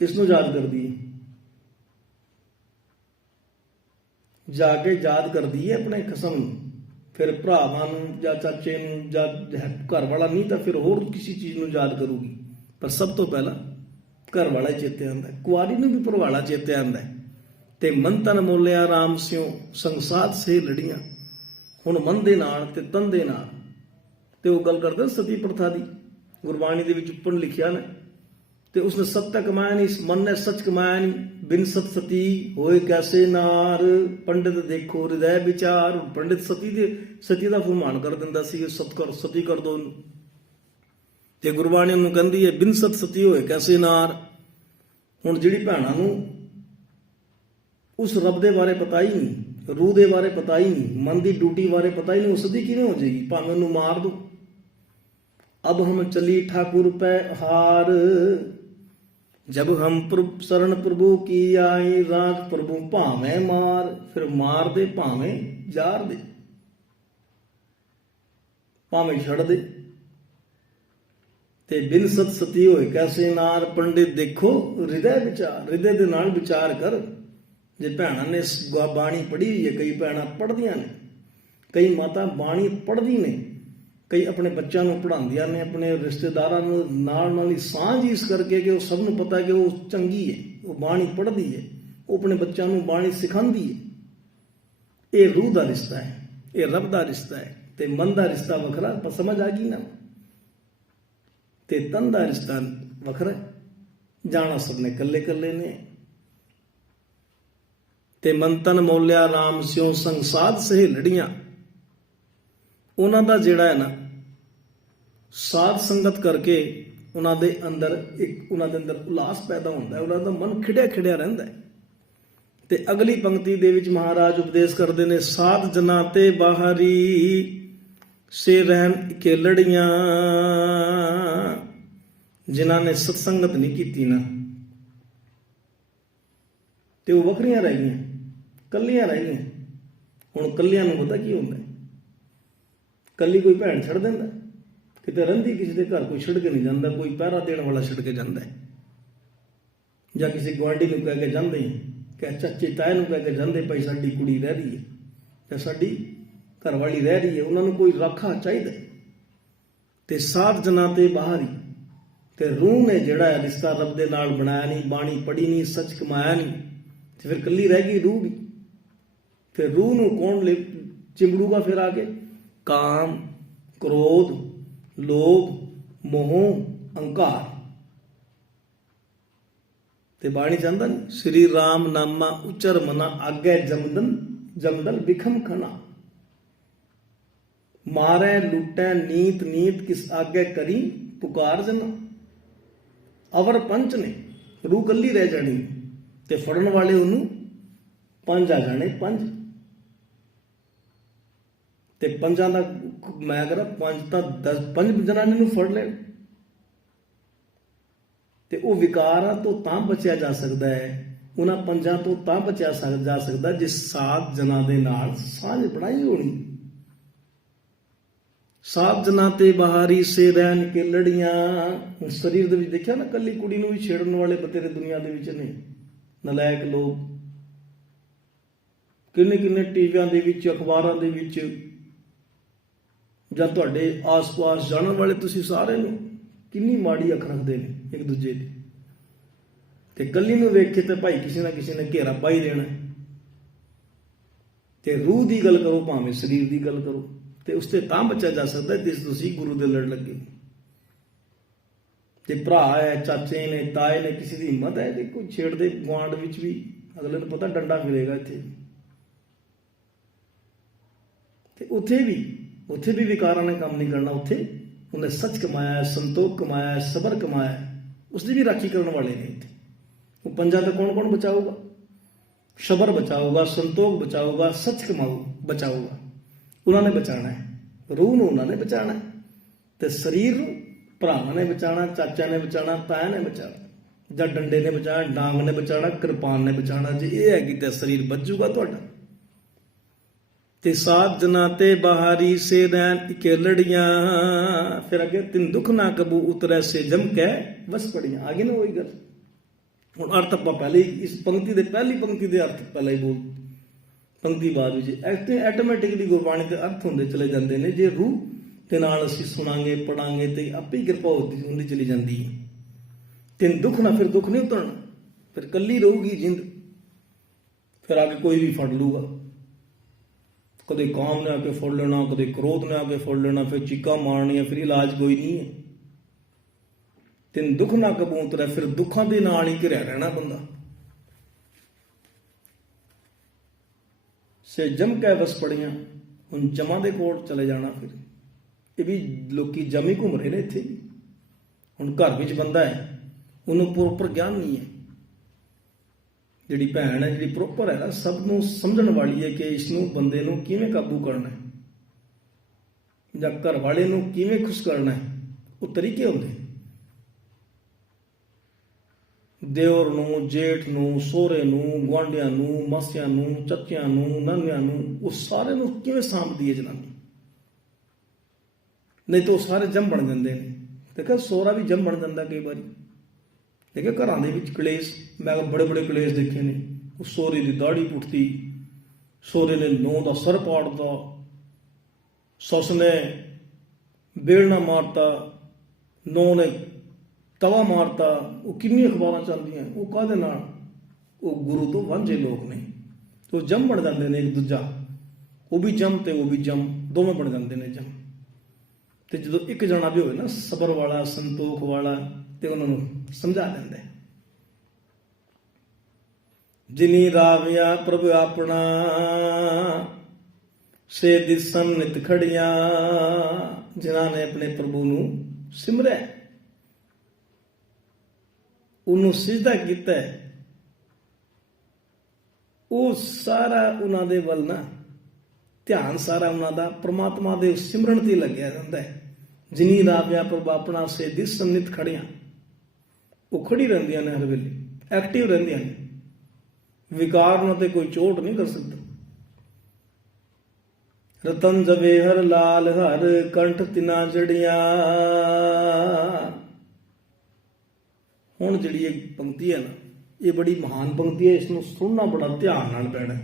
ਕਿਸ ਨੂੰ ਯਾਦ ਕਰਦੀ ਹੈ? ਜਾ ਕੇ ਯਾਦ ਕਰਦੀ ਹੈ ਆਪਣੇ ਖਸਮ ਨੂੰ, ਫਿਰ ਭਰਾਵਾਂ ਨੂੰ ਜਾਂ ਚਾਚੇ ਨੂੰ ਜਾਂ ਘਰ ਵਾਲਾ ਨਹੀਂ ਤਾਂ ਫਿਰ ਹੋਰ ਕਿਸੇ ਚੀਜ਼ ਨੂੰ ਯਾਦ ਕਰੂਗੀ, ਪਰ ਸਭ ਤੋਂ ਪਹਿਲਾਂ ਘਰ ਵਾਲਾ ਚੇਤੇ ਆਉਂਦਾ। ਕੁਆਰੀ ਨੂੰ ਵੀ ਭਰਵਾਲਾ ਚੇਤੇ ਆਉਂਦਾ। ਤੇ ਮਨ ਤਨ ਮੋਲਿਆ ਰਾਮ ਸਿਓ, ਸੰਗਸਾਤ ਸੇ ਲੜੀਆਂ। ਹੁਣ ਮਨ ਦੇ ਨਾਲ ਤੇ ਤਨ ਦੇ ਨਾਲ, ਤੇ ਉਹ ਗੱਲ ਕਰਦੇ ਸਤੀ ਪ੍ਰਥਾ ਦੀ, ਗੁਰਬਾਣੀ ਦੇ ਵਿੱਚ ਉੱਪਰ ਲਿਖਿਆ ਨਾ, ਤੇ ਉਸਨੇ ਸੱਤ ਕਮਾਇਆ ਨਹੀਂ, ਇਸ ਮਨ ਨੇ ਸੱਚ ਕਮਾਇਆ ਨਹੀਂ। ਬਿਨ ਸਤ ਸਤੀ ਹੋਏ ਕੈਸੇ ਨਾਰ, ਪੰਡਿਤ ਦੇਖੋ ਹਿਰਦੈ ਵਿਚਾਰ। ਪੰਡਿਤ ਸਤੀ ਦਾ ਫਰਮਾਨ ਕਰ ਦਿੰਦਾ ਸੀ, ਸਤੀ ਕਰ ਦੋ। ਤੇ ਗੁਰਬਾਣੀ ਨੂੰ ਕਹਿੰਦੀ ਹੈ ਬਿਨ ਸਤ ਸਤੀ ਹੋਏ ਕੈਸੇ ਨਾਰ। ਹੁਣ ਜਿਹੜੀ ਭੈਣਾਂ ਨੂੰ ਉਸ ਰੱਬ ਦੇ ਬਾਰੇ ਪਤਾ ਹੀ ਨਹੀਂ, ਰੂਹ ਦੇ ਬਾਰੇ ਪਤਾ ਹੀ ਨਹੀਂ, ਮਨ ਦੀ ਡਿਊਟੀ ਬਾਰੇ ਪਤਾ ਹੀ ਨਹੀਂ, ਉਸ ਦੀ ਕਿਵੇਂ ਹੋ ਜਾਏਗੀ? ਭਾਵੇਂ ਉਹਨੂੰ ਮਾਰ ਦੋ। ਅਬ ਹਮ ਚਲੀ ਠਾਕੁਰ ਪੈ ਹਾਰ, ਜਬ ਹਮ ਸ਼ਰਨ ਪ੍ਰਭੂ ਕੀ ਆਈ, ਰਾਖ ਪ੍ਰਭੂ ਭਾਵੇਂ ਮਾਰ। ਫਿਰ ਮਾਰ ਦੇ ਭਾਵੇਂ ਜਾਰ ਦੇ, ਭਾਵੇਂ ਛੱਡ ਦੇ। ਤੇ ਬਿਨ ਸਤ ਸਤੀ ਹੋਏ ਕੈਸੇ ਨਾਰ, ਪੰਡਿਤ ਦੇਖੋ ਹਿਰਦੈ ਵਿਚਾਰ। ਹਿਰਦੇ ਦੇ ਨਾਲ ਵਿਚਾਰ ਕਰ। ਜੇ ਭੈਣਾਂ ਨੇ ਬਾਣੀ ਪੜ੍ਹੀ ਹੋਈ ਹੈ, ਕਈ ਭੈਣਾਂ ਪੜ੍ਹਦੀਆਂ ਨੇ, ਕਈ ਮਾਤਾ ਬਾਣੀ ਪੜ੍ਹਦੀ ਨੇ, ਕਈ ਆਪਣੇ ਬੱਚਿਆਂ ਨੂੰ ਪੜ੍ਹਾਉਂਦੀਆਂ ਨੇ, ਆਪਣੇ ਰਿਸ਼ਤੇਦਾਰਾਂ ਨੂੰ ਨਾਲ ਹੀ ਸਾਂਝ ਇਸ ਕਰਕੇ ਕਿ ਉਹ ਸਭ ਨੂੰ ਪਤਾ ਕਿ ਉਹ ਚੰਗੀ ਹੈ, ਉਹ ਬਾਣੀ ਪੜ੍ਹਦੀ ਹੈ, ਉਹ ਆਪਣੇ ਬੱਚਿਆਂ ਨੂੰ ਬਾਣੀ ਸਿਖਾਉਂਦੀ ਹੈ। ਇਹ ਰੂਹ ਦਾ ਰਿਸ਼ਤਾ ਹੈ, ਇਹ ਰੱਬ ਦਾ ਰਿਸ਼ਤਾ ਹੈ। ਤੇ ਮਨ ਦਾ ਰਿਸ਼ਤਾ ਵੱਖਰਾ, ਪਰ ਸਮਝ ਆ ਗਈ ਨਾ। ਤੇ ਤਨ ਦਾ ਰਿਸ਼ਤਾ ਵੱਖਰਾ, ਜਾਣਾ ਸਭ ਨੇ ਕੱਲੇ ਕੱਲੇ ਨੇ। ਤੇ ਮਨ ਤਨ ਮੋਲਿਆ ਰਾਮ ਸਿਉ ਸੰਗ ਸਾਧ ਸਹੇਲੜੀਆਂ, ਉਹਨਾਂ ਦਾ ਜਿਹੜਾ ਹੈ ਨਾ ਸਾਧ ਸੰਗਤ ਕਰਕੇ ਉਹਨਾਂ ਦੇ ਅੰਦਰ ਉਲਾਸ ਪੈਦਾ ਹੁੰਦਾ ਹੈ, ਉਹਨਾਂ ਦਾ ਮਨ ਖਿੜਿਆ ਖਿੜਿਆ ਰਹਿੰਦਾ ਹੈ। ਤੇ ਅਗਲੀ ਪੰਕਤੀ ਦੇ ਵਿੱਚ ਮਹਾਰਾਜ ਉਪਦੇਸ਼ ਕਰਦੇ ਨੇ, ਸਾਧ ਜਨਾਂ ਤੇ ਬਾਹਰੀ ਸੇ ਰਹਿਣ ਇਕੇਲੜੀਆਂ, ਜਿਨ੍ਹਾਂ ਨੇ ਸਤਸੰਗਤ ਨਹੀਂ ਕੀਤੀ ਨਾ, ਤੇ ਉਹ ਵੱਖਰੀਆਂ ਰਹਿ ਗਈਆਂ, ਕੱਲੀਆਂ ਰਹਿ ਗਈਆਂ। ਹੁਣ ਕੱਲਿਆਂ ਨੂੰ ਪਤਾ ਕੀ ਹੁੰਦਾ, ਕੱਲੀ ਕੋਈ ਭੈਣ ਛੱਡ ਦਿੰਦਾ, ਕਿਤੇ ਰਹਿੰਦੀ ਕਿਸੇ ਦੇ ਘਰ ਕੋਈ ਛੱਡ ਕੇ ਨਹੀਂ ਜਾਂਦਾ, ਕੋਈ ਪਹਿਰਾ ਦੇਣ ਵਾਲਾ ਛੱਡ ਕੇ ਜਾਂਦਾ ਹੈ, ਜਾਂ ਕਿਸੇ ਗੁਆਂਢੀ ਨੂੰ ਕਹਿ ਕੇ ਜਾਂਦੇ ਕਿ ਚਾਚੇ ਤਾਏ ਨੂੰ ਕਹਿ ਕੇ ਜਾਂਦੇ, ਭਾਈ ਸਾਡੀ ਕੁੜੀ ਰਹਿ ਰਹੀ ਹੈ ਜਾਂ ਸਾਡੀ ਘਰਵਾਲੀ ਰਹਿ ਰਹੀ ਹੈ, ਉਹਨਾਂ ਨੂੰ ਕੋਈ ਰਾਖਾ ਚਾਹੀਦਾ। ਤੇ ਸਾਧ ਜਨਾਂ ਤੇ ਬਾਹਰੀ, ਤੇ ਰੂਹ ਨੇ ਜਿਹੜਾ ਹੈ ਰਿਸ਼ਤਾ ਰੱਬ ਦੇ ਨਾਲ ਬਣਾਇਆ ਨਹੀਂ, ਬਾਣੀ ਪੜ੍ਹੀ ਨਹੀਂ, ਸੱਚ ਕਮਾਇਆ ਨਹੀਂ, ਤੇ ਫਿਰ ਕੱਲੀ ਰਹਿ ਗਈ ਰੂਹ ਵੀ। ਫਿਰ ਰੂਹ ਨੂੰ ਕੌਣ ਚਿੰਬੜੂਗਾ ਫਿਰ ਆ ਕੇ? ਕਾਮ, ਕ੍ਰੋਧ, ਲੋਭ, ਮੋਹ, ਅਹੰਕਾਰ। ਤੇ ਬਾਣੀ ਚਾਹੁੰਦਾ ਨਹੀਂ, ਸ੍ਰੀ ਰਾਮ ਨਾਮਾ ਉਚਰ ਮਨਾ, ਆਗੇ ਜਮਦਲ ਬਿਖਮ ਖਨਾ, ਮਾਰੇ ਲੁੱਟੈ ਨੀਤ ਨੀਤ, ਕਿਸ ਆਗੇ ਕਰੀ ਪੁਕਾਰ ਜਨਾ। ਅਵਰ ਪੰਚ ਨੇ, ਰੂਹ ਕੱਲੀ ਰਹਿ ਜਾਣੀ, ਤੇ ਫੜਨ ਵਾਲੇ ਉਹਨੂੰ ਪੰਜ ਆ ਜਾਣੇ, ਪੰਜ। ਤੇ ਪੰਜਾਂ ਦਾ ਮੈਂ ਕਰਾਂ, ਪੰਜ ਤਾਂ 5 ਜਨਾਨੀ ਨੂੰ ਫੜ ਲੈਣ। ਤੇ ਉਹ ਵਿਕਾਰਾਂ ਤੋਂ ਤਾਂ ਬਚਿਆ ਜਾ ਸਕਦਾ ਹੈ, ਉਹਨਾਂ ਪੰਜਾਂ ਤੋਂ ਤਾਂ ਬਚਿਆ ਜਾ ਸਕਦਾ ਜੇ ਸਾਧ ਜਨਾਂ ਦੇ ਨਾਲ ਸਾਂਝ ਬਣਾਈ ਹੋਣੀ। ਸਾਧ ਜਨਾਂ ਤੇ ਬਾਹਰੀ ਸੇ ਰਹਿਣ ਕੇ ਲੜੀਆਂ। ਹੁਣ ਸਰੀਰ ਦੇ ਵਿੱਚ ਦੇਖਿਆ ਨਾ, ਕੱਲੀ ਕੁੜੀ ਨੂੰ ਵੀ ਛੇੜਨ ਵਾਲੇ ਬਤੇਰੇ ਦੁਨੀਆ ਦੇ ਵਿੱਚ ਨੇ, ਨਲਾਇਕ ਲੋਕ। ਕਿੰਨੇ ਕਿੰਨੇ ਟੀਵੀਆਂ ਦੇ ਵਿੱਚ, ਅਖਬਾਰਾਂ ਦੇ ਵਿੱਚ, ਜਾਂ ਤੁਹਾਡੇ ਆਸ-ਪਾਸ ਜਾਣਨ ਵਾਲੇ, ਤੁਸੀਂ ਸਾਰੇ ਨੂੰ ਕਿੰਨੀ ਮਾੜੀ ਅੱਖ ਰੱਖਦੇ ਨੇ ਇੱਕ ਦੂਜੇ ਦੀ। ਤੇ ਕੱਲੀ ਨੂੰ ਵੇਖ ਕੇ ਤੇ ਭਾਈ ਕਿਸੇ ਨਾ ਕਿਸੇ ਨੇ ਘੇਰਾ ਪਾਈ ਦੇਣਾ। ਤੇ ਰੂਹ ਦੀ ਗੱਲ ਕਰੋ, ਭਾਵੇਂ ਸਰੀਰ ਦੀ ਗੱਲ ਕਰੋ, ਤੇ ਉਸ ਤੇ ਤਾਂ ਬਚਿਆ ਜਾ ਸਕਦਾ ਜੇ ਤੁਸੀਂ ਗੁਰੂ ਦੇ ਲੜ ਲੱਗੇ। ਤੇ ਭਰਾ ਹੈ, ਚਾਚੇ ਨੇ, ਤਾਏ ਨੇ, ਕਿਸੇ ਦੀ ਹਿੰਮਤ ਹੈ ਤੇ ਕੋਈ ਛੇੜਦੇ, ਗੁਆਂਢ ਵਿੱਚ ਵੀ ਅਗਲੇ ਨੂੰ ਪਤਾ ਡੰਡਾ ਫਿਰੇਗਾ ਇੱਥੇ। ਤੇ ਉੱਥੇ ਵੀ ਵਿਕਾਰਾਂ ਨੇ ਕੰਮ ਨਹੀਂ ਕਰਨਾ। ਉੱਥੇ ਉਹਨੇ ਸੱਚ ਕਮਾਇਆ, ਸੰਤੋਖ ਕਮਾਇਆ, ਸਬਰ ਕਮਾਇਆ, ਉਸਦੀ ਵੀ ਰਾਖੀ ਕਰਨ ਵਾਲੇ ਨੇ ਇੱਥੇ। ਉਹ ਪੰਜਾਂ ਤੋਂ ਕੌਣ ਕੌਣ ਬਚਾਊਗਾ? ਸਬਰ ਬਚਾਊਗਾ, ਸੰਤੋਖ ਬਚਾਊਗਾ, ਸੱਚ ਬਚਾਊਗਾ। ਉਹਨਾਂ ਨੇ ਬਚਾਉਣਾ ਹੈ, ਰੂਹ ਨੂੰ ਉਹਨਾਂ ਨੇ ਬਚਾਉਣਾ ਹੈ। ਤੇ ਸਰੀਰ ਨੂੰ ਭਰਾਵਾਂ ਨੇ ਬਚਾਉਣਾ, ਚਾਚਿਆਂ ਨੇ ਬਚਾਉਣਾ, ਤਾਇਆ ਨੇ ਬਚਾਉਣਾ, ਜਾਂ ਡੰਡੇ ਨੇ ਬਚਾਉਣਾ, ਡਾਂਗ ਨੇ ਬਚਾਉਣਾ, ਕਿਰਪਾਨ ਨੇ ਬਚਾਉਣਾ। ਜੇ ਇਹ ਹੈਗੀ ਤਾਂ ਸਰੀਰ ਬਚ ਜੂਗਾ ਤੁਹਾਡਾ। ਤੇ ਸਾਧ ਜਨਾਂ ਤੇ ਬਾਹਰੀ ਸੇ ਰਹਿਣ ਇਕੇਲੜੀਆਂ, ਫਿਰ ਅੱਗੇ ਤਿੰਨ ਦੁੱਖ ਨਾ ਕਬੂ ਉਤਰੈ ਸੇ ਜਮ ਕੇ ਵਸ ਪੜੀਆਂ। ਆਗੇ ਨਾ ਉਹੀ ਗੱਲ। ਹੁਣ ਅਰਥ ਆਪਾਂ ਪਹਿਲੇ ਇਸ ਪੰਕਤੀ ਦੇ, ਪਹਿਲੀ ਪੰਕਤੀ ਦੇ ਅਰਥ ਪਹਿਲਾਂ ਹੀ ਬੋਲ, ਪੰਕਤੀ ਬਾਅਦ ਵਿੱਚ ਆਟੋਮੈਟਿਕਲੀ ਗੁਰਬਾਣੀ ਦੇ ਅਰਥ ਹੁੰਦੇ ਚਲੇ ਜਾਂਦੇ ਨੇ। ਜੇ ਰੂਹ ਦੇ ਨਾਲ ਅਸੀਂ ਸੁਣਾਂਗੇ, ਪੜਾਂਗੇ, ਤੇ ਆਪੇ ਹੀ ਕਿਰਪਾ ਹੁੰਦੀ ਚਲੀ ਜਾਂਦੀ ਹੈ। ਤਿੰਨ ਦੁੱਖ ਨਾ, ਫਿਰ ਦੁੱਖ ਨਹੀਂ ਉਤਰਨਾ, ਫਿਰ ਕੱਲੀ ਰਹੂਗੀ ਜਿੰਦ। ਫਿਰ ਆ ਕੇ ਕੋਈ ਵੀ ਫੜ ਲੂਗਾ, ਕਦੇ ਕਾਮ ਨੇ ਆ ਕੇ ਫੜ ਲੈਣਾ, ਕਦੇ ਕ੍ਰੋਧ ਨੇ ਆ ਕੇ ਫੜ ਲੈਣਾ, ਫਿਰ ਚੀਕਾਂ ਮਾਰਨੀਆਂ, ਫਿਰ ਇਲਾਜ ਕੋਈ ਨਹੀਂ ਹੈ। ਤਿੰਨ ਦੁੱਖ ਨਾ ਕਬੂ ਉਤਰੈ, ਫਿਰ ਦੁੱਖਾਂ ਦੇ ਨਾਲ ਹੀ ਘਿਰਿਆ ਰਹਿਣਾ ਬੰਦਾ। ਸੇ ਜਮ ਕੇ ਵਸ ਪੜੀਆਂ, ਹੁਣ ਜਮਾਂ ਦੇ ਕੋਲ ਚਲੇ ਜਾਣਾ। ਫਿਰ ਇਹ ਵੀ ਲੋਕੀ ਜਮ ਹੀ ਘੁੰਮ ਰਹੇ ਨੇ ਇੱਥੇ। ਹੁਣ ਘਰ ਵਿੱਚ ਬੰਦਾ ਹੈ, ਉਹਨੂੰ ਪ੍ਰੋਪਰ ਗਿਆਨ ਨਹੀਂ ਹੈ। ਜਿਹੜੀ ਭੈਣ ਹੈ, ਜਿਹੜੀ ਪ੍ਰੋਪਰ ਹੈ ਨਾ, ਸਭ ਨੂੰ ਸਮਝਣ ਵਾਲੀ ਹੈ ਕਿ ਇਸ ਨੂੰ, ਬੰਦੇ ਨੂੰ ਕਿਵੇਂ ਕਾਬੂ ਕਰਨਾ ਹੈ, ਜਾਂ ਘਰ ਵਾਲੇ ਨੂੰ ਕਿਵੇਂ ਖੁਸ਼ ਕਰਨਾ ਹੈ। ਉਹ ਤਰੀਕੇ ਹੁੰਦੇ, ਦਿਓਰ ਨੂੰ, ਜੇਠ ਨੂੰ, ਸਹੁਰੇ ਨੂੰ, ਗੁਆਂਢੀਆਂ ਨੂੰ, ਮਾਸੀਆਂ ਨੂੰ, ਚੱਚਿਆਂ ਨੂੰ, ਨਾਨਿਆਂ ਨੂੰ, ਉਹ ਸਾਰੇ ਨੂੰ ਕਿਵੇਂ ਸਾਂਭਦੀ ਹੈ ਜਨਾਨੀ। ਨਹੀਂ ਤਾਂ ਉਹ ਸਾਰੇ ਜੰਮ ਬਣ ਜਾਂਦੇ ਨੇ। ਦੇਖਿਆ, ਸਹੁਰਾ ਵੀ ਜੰਮ ਬਣ ਜਾਂਦਾ ਕਈ ਵਾਰੀ। ਦੇਖਿਆ, ਘਰਾਂ ਦੇ ਵਿੱਚ ਕਲੇਸ਼, ਮੈਂ ਬੜੇ ਬੜੇ ਕਲੇਸ਼ ਦੇਖੇ ਨੇ। ਉਹ ਸਹੁਰੇ ਦੀ ਦਾੜੀ ਪੁੱਟਦੀ, ਸਹੁਰੇ ਨੇ ਨੂੰਹ ਦਾ ਸਰ ਪਾੜਦਾ, ਸੱਸ ਨੇ ਬੇਲਣਾ ਮਾਰਤਾ, ਨੂੰਹ ਨੇ ਤਵਾ ਮਾਰਤਾ। ਉਹ ਕਿੰਨੀ ਅਖਬਾਰਾਂ ਚੱਲਦੀਆਂ। ਉਹ ਕਾਹਦੇ ਨਾਲ? ਉਹ ਗੁਰੂ ਤੋਂ ਵਾਂਝੇ ਲੋਕ ਨੇ, ਉਹ ਜੰਮ ਬਣ ਜਾਂਦੇ ਨੇ ਇੱਕ ਦੂਜਾ। ਉਹ ਵੀ ਜਮ ਤੇ ਉਹ ਵੀ ਜਮ, ਦੋਵੇਂ ਬਣ ਜਾਂਦੇ ਨੇ ਜਮ। ਤੇ ਜਦੋਂ ਇੱਕ ਜਣਾ ਵੀ ਹੋਵੇ ਨਾ ਸਬਰ ਵਾਲਾ, ਸੰਤੋਖ ਵਾਲਾ, ਤੇ ਉਹਨਾਂ ਨੂੰ ਸਮਝਾ ਦਿੰਦਾ ਹੈ। ਜਿਨੀ ਰਾਵਿਆ ਪ੍ਰਭ ਆਪਣਾ, ਸੇ ਦਿਸਨ ਨਿਤ ਖੜੀਆਂ। ਜਿਨ੍ਹਾਂ ਨੇ ਆਪਣੇ ਪ੍ਰਭੂ ਨੂੰ ਸਿਮਰਿਆ, ਉਹਨੂੰ ਸਿਜਦਾ ਕੀਤਾ, ਉਹ ਸਾਰਾ ਉਹਨਾਂ ਦੇ ਵੱਲ ਨਾ ਧਿਆਨ ਸਾਰਾ ਉਹਨਾਂ ਦਾ ਪ੍ਰਮਾਤਮਾ ਦੇ ਸਿਮਰਨ ਤੇ ਲੱਗਿਆ ਜਾਂਦਾ ਹੈ। ਜਿਨੀ ਰਾਵਿਆ ਪ੍ਰਭ ਆਪਣਾ, ਸੇ ਦਿਸਨ ਨਿਤ ਖੜੀਆਂ। ਉਹ ਖੜੀ ਰਹਿੰਦੀਆਂ ਨੇ, ਹਰ ਵੇਲੇ ਐਕਟਿਵ ਰਹਿੰਦੀਆਂ ਨੇ। ਵਿਕਾਰ ਉਹਨਾਂ ਤੇ ਕੋਈ ਚੋਟ ਨਹੀਂ ਕਰ ਸਕਦਾ। ਰਤਨ ਜਵੇ ਹਰ ਲਾਲ ਹਰ, ਕੰਠ ਤਿਨਾ ਜੜੀਆਂ। ਹੁਣ ਜਿਹੜੀ ਇਹ ਪੰਕਤੀ ਹੈ ਨਾ, ਇਹ ਬੜੀ ਮਹਾਨ ਪੰਕਤੀ ਹੈ। ਇਸ ਨੂੰ ਸੁਣਨਾ ਬੜਾ ਧਿਆਨ ਨਾਲ ਪੈਣਾ,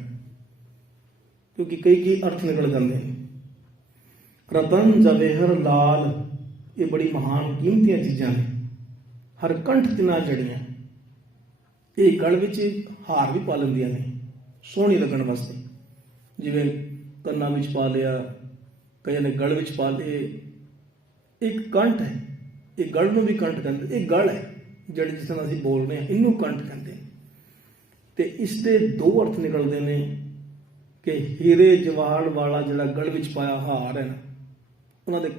ਕਿਉਂਕਿ ਕਈ ਅਰਥ ਨਿਕਲ ਜਾਂਦੇ ਨੇ। ਰਤਨ ਜਵੇ ਹਰ ਲਾਲ, ਇਹ ਬੜੀ ਮਹਾਨ ਕੀਮਤੀਆਂ ਚੀਜ਼ਾਂ ਨੇ। ਹਰ ਕੰਠ ਤਿਨਾ ਜੜੀਆਂ, ਇਹ ਗਲ ਵਿੱਚ ਹਾਰ ਵੀ ਪਾ ਲੈਂਦੀਆਂ ਨੇ ਸੋਹਣੀ ਲੱਗਣ ਵਾਸਤੇ। ਜਿਵੇਂ ਕੰਨਾਂ ਵਿੱਚ ਪਾ ਲਿਆ, ਕਈਆਂ ਨੇ ਗਲ ਵਿੱਚ ਪਾ ਲਏ। ਇੱਕ ਕੰਠ ਹੈ, ਇਹ ਗਲ ਨੂੰ ਵੀ ਕੰਠ ਕਹਿੰਦੇ। ਇਹ ਗਲ ਹੈ ਜਿਹੜੀ ਜਿਸ ਤਰ੍ਹਾਂ ਅਸੀਂ ਬੋਲਦੇ ਹਾਂ, ਇਹਨੂੰ ਕੰਠ ਕਹਿੰਦੇ। ਤੇ ਇਸ ਦੇ ਦੋ ਅਰਥ ਨਿਕਲਦੇ ਨੇ ਕਿ ਹੀਰੇ ਜਵਾਹਰ ਵਾਲਾ ਜਿਹੜਾ ਗਲ ਵਿੱਚ ਪਾਇਆ ਹਾਰ ਹੈ ਨਾ, ਉਹਨਾਂ ਦੇ